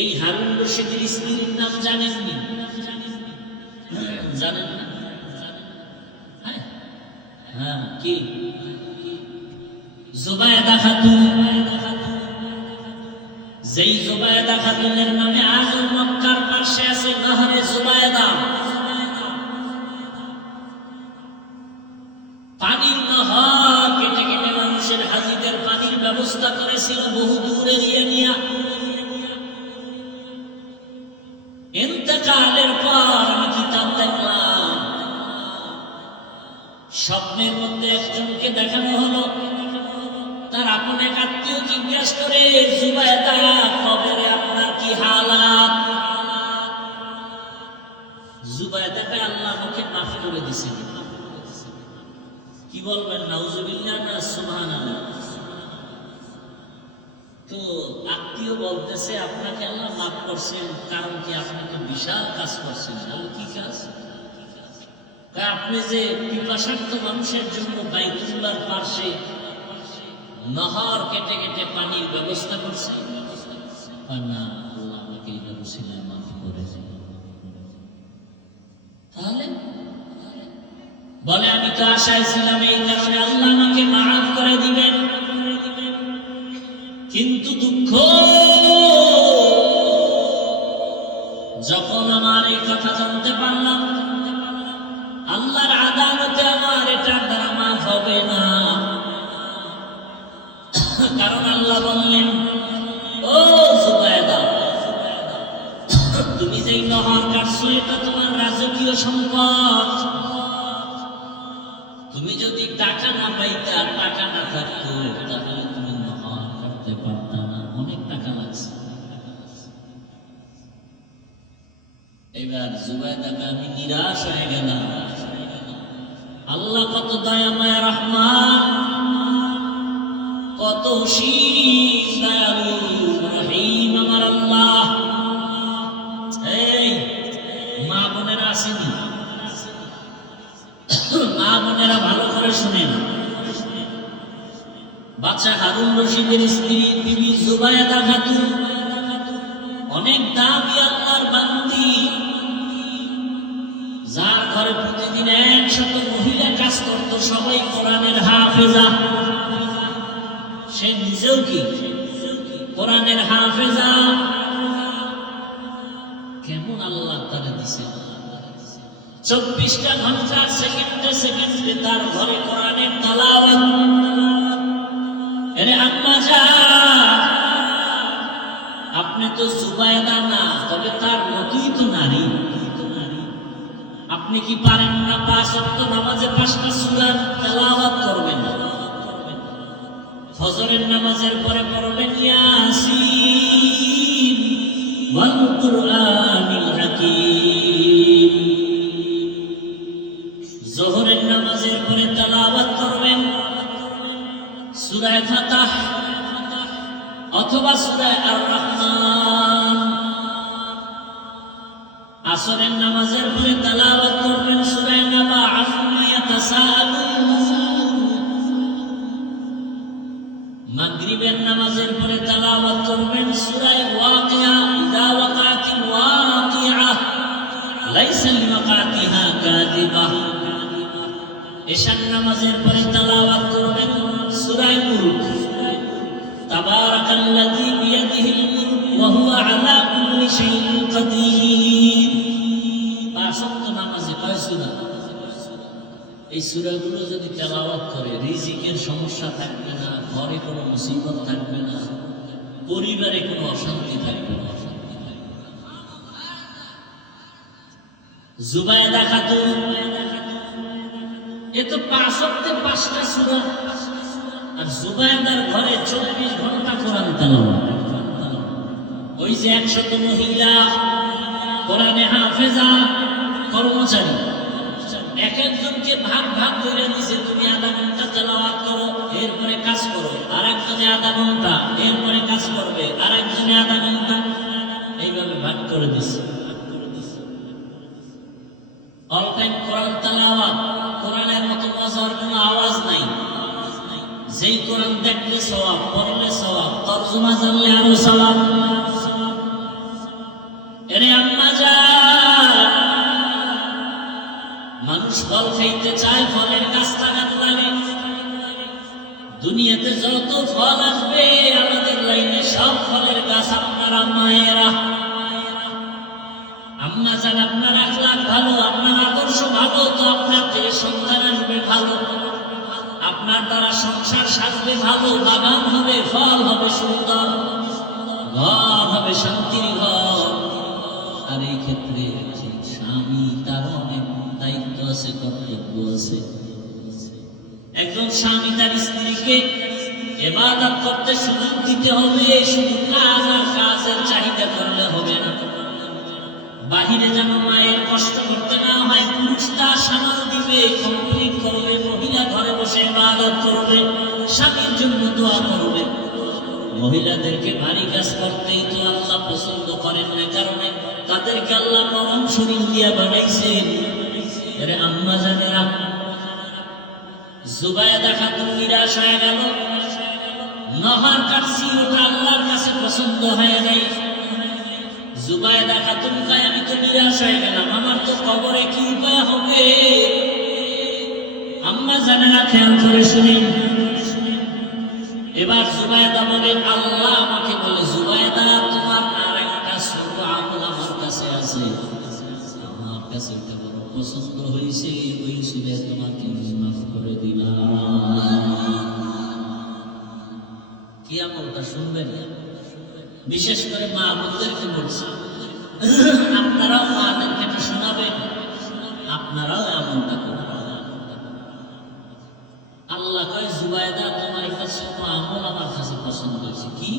এই হারুন রশিদের স্ত্রীর নাম জানেননি? জানেন না? হ্যাঁ, কি? জুবায়দা খাতুন। যেই জুবায়দা খাতুনের নামে আজ মক্কার পাশে আছে নহরে জুবায়দা, পানির নহর কেটে কেটে মানুষের হাজিদের পানির ব্যবস্থা করেছিল বহু দূরে দিয়ে নিয়া। ইন্তেকালের পর আমি কিতাব দেখলাম, স্বপ্নের মধ্যে একজনকে দেখানো হলো, তার আপন এক আত্মীয় জিজ্ঞাসা করে, জুবায়দা কবরে আপনার কি হালাত? জুবায়দাকে আল্লাহ আমাকে মাফ করে দিয়েছেন। কি বলবেন, নাউজুবিল্লাহ না সুবহানাল্লাহ? তো আত্মীয় বলতেছে, আপনাকে আল্লাহ মাফ করছেন, কারণ কি? আপনি তো বিশাল কাজ করছেন। কি কাজ? আপনি যে পিপাসার্থ মানুষের জন্য বাইতুল্লাহর পাশে নহর কেটে কেটে পানির ব্যবস্থা করছেন। না, আল্লাহ আমাকে এই ব্যবস্থায় মাফ করেছে। তাহলে বলে, আমি তো আশায় ছিলাম এই কারণে আল্লাহ আমাকে মাফ করে দিবেন, কিন্তু দুঃখ, যখন আমার এই কথা জানতে পারলাম, আল্লাহর আদালতে আমার এটার দ্বারা মাফ হবে না। কারণ আল্লাহ বললেন, ও জুবায়দা, তুমি যেই নহর কাটছো এটা তোমার রাজকীয় সম্পদ। তুমি যদি টাকা না পাইতা, টাকা না থাকতো, তাহলে তুমি নহর কাটতে পারতা না, অনেক টাকা লাগছে। এবার জুবায়দাকে আমি নিরাশ হয়ে গেলাম। আল্লাহ কত দয়া মায়া রহমান, কত শীত দয়ালু রহিম আমার আল্লাহ। এই মা বোনেরা আসেনি? মা বোনেরা ভালো করে শুনেন। বাদশা হারুন রশিদের স্ত্রী বিবি জুবায়দা খাতুন অনেক দামি আল্লাহর বান্দি, যার ঘরে প্রতিদিন 100 মহিলা কাজ করত, সবাই কোরআনের হাফেজা। সে নিজেও কি কোরআনের হাফেজা? কেমন আল্লাহ তারা দিছে! 24টা ঘন্টা সেকেন্ডে সেকেন্ডে তার ঘরে কোরআনের তেলাওয়াত। আরে আম্মা জান, আপনি তো জুবায়দা না, তবে তার মতই তো নারী। আপনি কি পারেন না 5 ওয়াক্ত নামাজে 5টা সূরা তেলাওয়াত করবেন? ফজরের নামাজের পরে পড়বেন ইয়াসিন ওয়াল কুরআনিল হাকীম। অথবা সূরা আর রহমান। আসরের নামাজের পরে তেলাওয়াত করবেন সূরা নাবা আম্মা ইয়াতাসাআলুন। মাগরিবের নামাজের পরে তেলাওয়াত করবেন সূরা ওয়াকিয়া ইযা ওয়াকাতিল ওয়াকিআ লাইসা লিওয়াকাতিহা কাযিবা। এশার নামাজের পরে তেলাওয়াত করবেন সূরা মুলক তাবারাকাল্লাযী বিয়াদিহিল মুলক ওয়া হুয়া আলা কুল্লি শাইইন কাদির। পাঁচ ওয়াক্ত নামাজে কয় সূরা? এই সূরাগুলো যদি তেলাওয়াত করে রিজিকের সমস্যা থাকবে না, ঘরে কোনো মুসিবত থাকবে না, পরিবারে কোনো অশান্তি থাকবে না। জুবায়দা খাতুন, এ তো পাঁচ ওয়াক্তে পাঁচটা সূরা, আর জুবায়দার ঘরে 24 ঘন্টা কোরআন তেলাওয়াত। ওই যে 100 মহিলা কোরআনে হাফেজা কর্মচারী, এক একজনকে ভাগ ভাগ করে দিয়েছে, তুমি আধা ঘন্টা তেলাওয়াত করো, এরপরে কাজ করো, আর একজনে আধা ঘন্টা, এরপরে কাজ করবে, আর একজনে আধা ঘন্টা, এইভাবে ভাগ করে দিছে। অল টাইম কোরআন তেলাওয়াত, কোরআনের মতো মজার কোনো আওয়াজ নাই। যেই কোরআন দেখলে সওয়াব, পড়লে সওয়াব, তরজমা জানলে আরো সওয়াব। এরে আম্মা জান, মানুষ ফল খাইতে চায়, ফলের গাছ লাগাতে লাগে। দুনিয়াতে যত ফল আসবে আমাদের লাইনে সব ফলের গাছ আপনারা মায়েরা। আম্মা জান, আপনার আখলাক ভালো, আপনার আদর্শ ভালো, তো আপনার থেকে সন্তান আসবে ভালো, আপনার দ্বারা সংসার সাজবে ভালো, বাগান হবে, ফল হবে সুন্দর, ঘর হবে শান্তির ঘর। আর এই ক্ষেত্রে স্বামী তার অনেক দায়িত্ব আছে, কর্তব্য আছে। একজন স্বামী তার স্ত্রীকে ইবাদত করতে সুযোগ দিতে হবে, শুধু কাজ আর কাজের চাহিদা করলে হবে না। বাহিরে যেন মায়ের কষ্ট করতে না হয়, পুরুষ তা সামাল দিবে, কমপ্লিট করবে, মহিলা ঘরে বসে ইবাদত করবে, স্বামীর জন্য দোয়া করবে। মহিলাদেরকে ভারী কাজ করতেই তো আল্লাহ পছন্দ করেন না, কারণে তাদেরকে আল্লাহ নরম শরীর দিয়ে বানাইছেন। আরে আম্মা জানেরা, জুবায়দা খাতুন নিরাশ হয়ে গেল, নহর কাটছি, ওটা আল্লাহর কাছে পছন্দ হয় নাই। জুবায়দা খাতুন কয়, আমি তো নিরাশ হয়ে গেলাম, আমার তো কবরে কি উপায় হবে? আম্মা জানেরা খেয়াল করে শুনেন। এবার জুবায়দা বলে, আল্লাহ আমাকে বলে, জুবায়দা তোমার আর একটা ছোট আমল আমার কাছে আছে, আমার কাছে ওটা বড় পছন্দ হয়েছে, ওই শুনে তোমাকে মাফ করে দিলাম। কি আমলটা শুনবেন? বিশেষ করে মা বোনদেরকে বলছি, আপনারাও মাদেরকে এটা শোনাবেন, আপনারাও আমলটা করবেন। আল্লাহ কয়, জুবায়দা তোমার একটা ছোট আমল আমার কাছে পছন্দ হয়েছে। কি?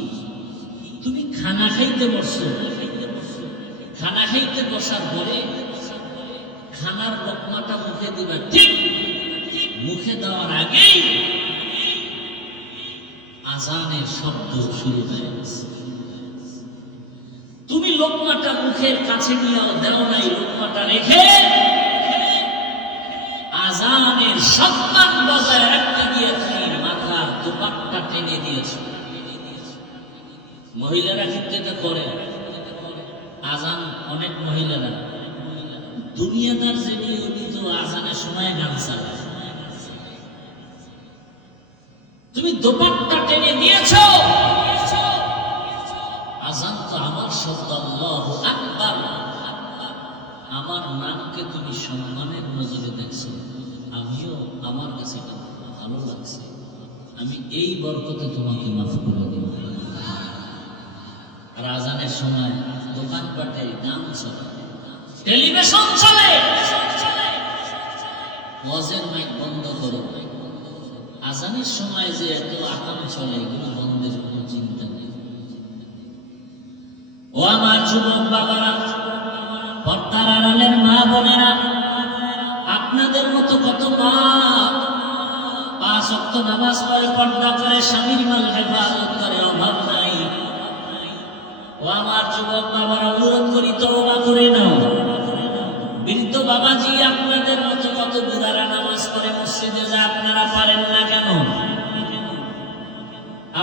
তুমি খানা খাইতে বসছো, খানা খাইতে বসার পরে খানার লোকমাটা মুখে দিবা, ঠিক মুখে দেওয়ার আগেই আজানের শব্দ শুরু হয়ে গেছে। তুমি লোকমাটা মুখের কাছে নিয়েও দেও নাই, লোকমাটা রেখে আজানের সম্মান বজায় রাখতে গিয়ে তুমি মাথার দুপাট্টা টেনে দিয়েছ। মহিলারা কিন্তু এটা করে, আজান অনেক মহিলারা দুনিয়াদার যে নিয়মিত আজানের সময় গান চালায়, তুমি দুপাট্টা টেনে দিয়েছ। আজান তো আমার শব্দ, আল্লাহু আকবার, আমার নামকে তুমি সম্মানের নজরে দেখছো, আমিও আমার কাছে এটা ভালো লাগছে, আমি এই বরকতে তোমাকে মাফ করে দেব। আর আজানের সময় দোকানপাটে গান চলে, টেলিভিশন চলে, ওয়াজের মাইক বন্ধ করো। আজানের সময় যে এত আকাম চলে, এগুলো বন্ধের কোনো চিন্তা নেই। ও আমার যুবক বাবারা, পর্দার আড়ালের মা বোনেরা, আপনাদের মতো কত মা 5 ওয়াক্ত নামাজ পড়ে, পর্দা করে, স্বামীর মাল হেফাজত করে, অভাব নাই। আমার যুবক বাবারা, অনুরোধ করি তওবা করে নাও। বৃদ্ধ বাবাজি, আপনাদের মতো কত বুড়ারা নামাজ পড়ে মসজিদে যায়, আপনারা পারেন না কেন?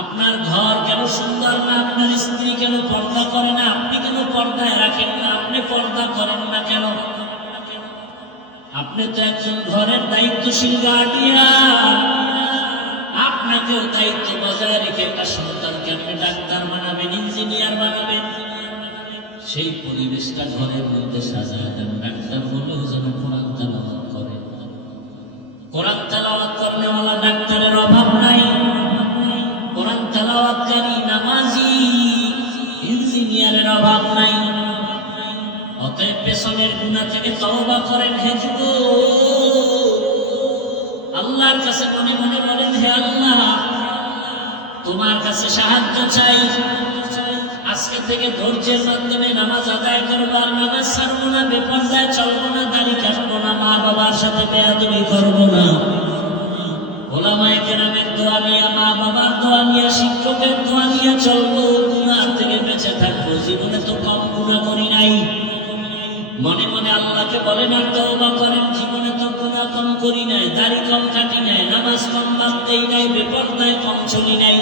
আপনার ঘর কেন সুন্দর না? আপনার স্ত্রী কেন পর্দা করে না? আপনি কেন পর্দায় রাখেন না? আপনি পর্দা করেন না কেন? আপনি তো একজন ঘরের দায়িত্বশীল গার্ডিয়ান। আপনাকেও দায়িত্ব বজায় রেখে একটা সন্তানকে আপনি ডাক্তার বানাবেন, ইঞ্জিনিয়ার বানাবেন। সেই পরিবেশটা ঘরের মধ্যে সাজায় দেন। ডাক্তার বলেও যেন কোরআন তেলাওয়াত করে। কোরআন তেলাওয়াত করেওয়ালা ডাক্তারের অভাব নাই। কোরআন তেলাওয়াতকারী নামাজি ইঞ্জিনিয়ারের অভাব নাই। অতএব পেছনের গুনাহ থেকে তওবা করেন হে যুবক। আল্লাহর কাছে মনে মনে বলেন, হে আল্লাহ, তোমার কাছে সাহায্য চাই। আজকে থেকে ধৈর্যের মাধ্যমে নামাজ আদায় করবো, আর নামাজ ছাড়বো না, বেপরদায় চলবো না, দাড়ি কাটবো না, মা বাবার সাথে বেয়াদবি করবো না। ওলামায়ে কেরামের দোয়া নিয়ে, মা বাবার দোয়া নিয়ে, শিক্ষকের দোয়া নিয়ে চলবো। গুনাহ থেকে বেঁচে থাকবো। জীবনে তো কম গুনাহ করি নাই। মনে মনে আল্লাহকে বলেন আর তওবা করেন, জীবনে তো গুনাহ কম করি নাই, দাড়ি কম কাটি নাই, নামাজ কম বাদ দেই নাই, বেপরদায় কম চলি নাই।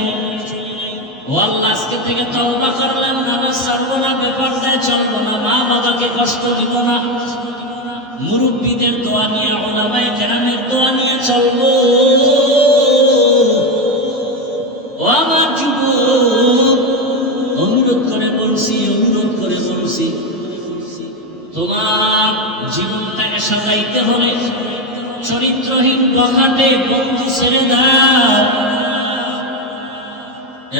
ও আল্লাহ, আজকে থেকে তওবা করলাম, নামাজ ছাড়বো না, বেপরদায় চলবো না, মা বাবাকে কষ্ট দিব না। মুরব্বীদের দোয়া নিয়ে, ওলামায়ে কেরামের দোয়া নিয়ে চলবো। ও আমার যুবক, অনুরোধ করে বলছি, তোমার জীবনটাকে সাজাইতে হলে চরিত্রহীন বখাটে বন্ধু ছেড়ে দাও,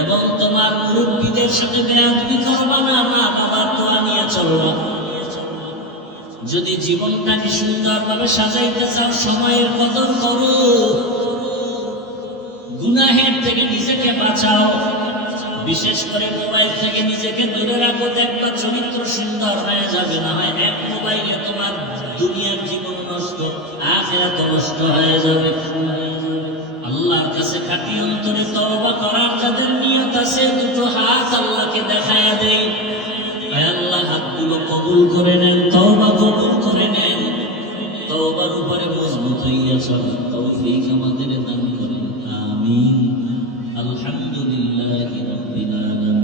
এবং তোমার মুরব্বীদের সাথে বেয়াদবি করবা না, মা বাবার দোয়া নিয়ে চলবা। যদি জীবনটাকে সুন্দরভাবে সাজাইতে চাও, সময়ের কদর করো, গুনাহের থেকে নিজেকে বাঁচাও। বিশেষ করে মোবাইল থেকে নিজেকে দূরে রাখো, দেখবা চরিত্র সুন্দর হয়ে যাবে। না হয় এক মোবাইলে তোমার দুনিয়ার জীবন নষ্ট, আখিরাত নষ্ট হয়ে যাবে। আল্লাহর কাছে খাঁটি অন্তরে তওবা করার যাদের নিয়ত আছে, দুটো হাত আল্লাহকে দেখায়া দেই। আল্লাহ, হাতগুলো কবুল করে নেন, তওবা কবুল করে নেন। তওবার উপরে মজবুত হইয়া চলার তৌফিক আমাদের দান করেন। আমিন। আলহামদুলিল্লাহি রাব্বিল আলামিন।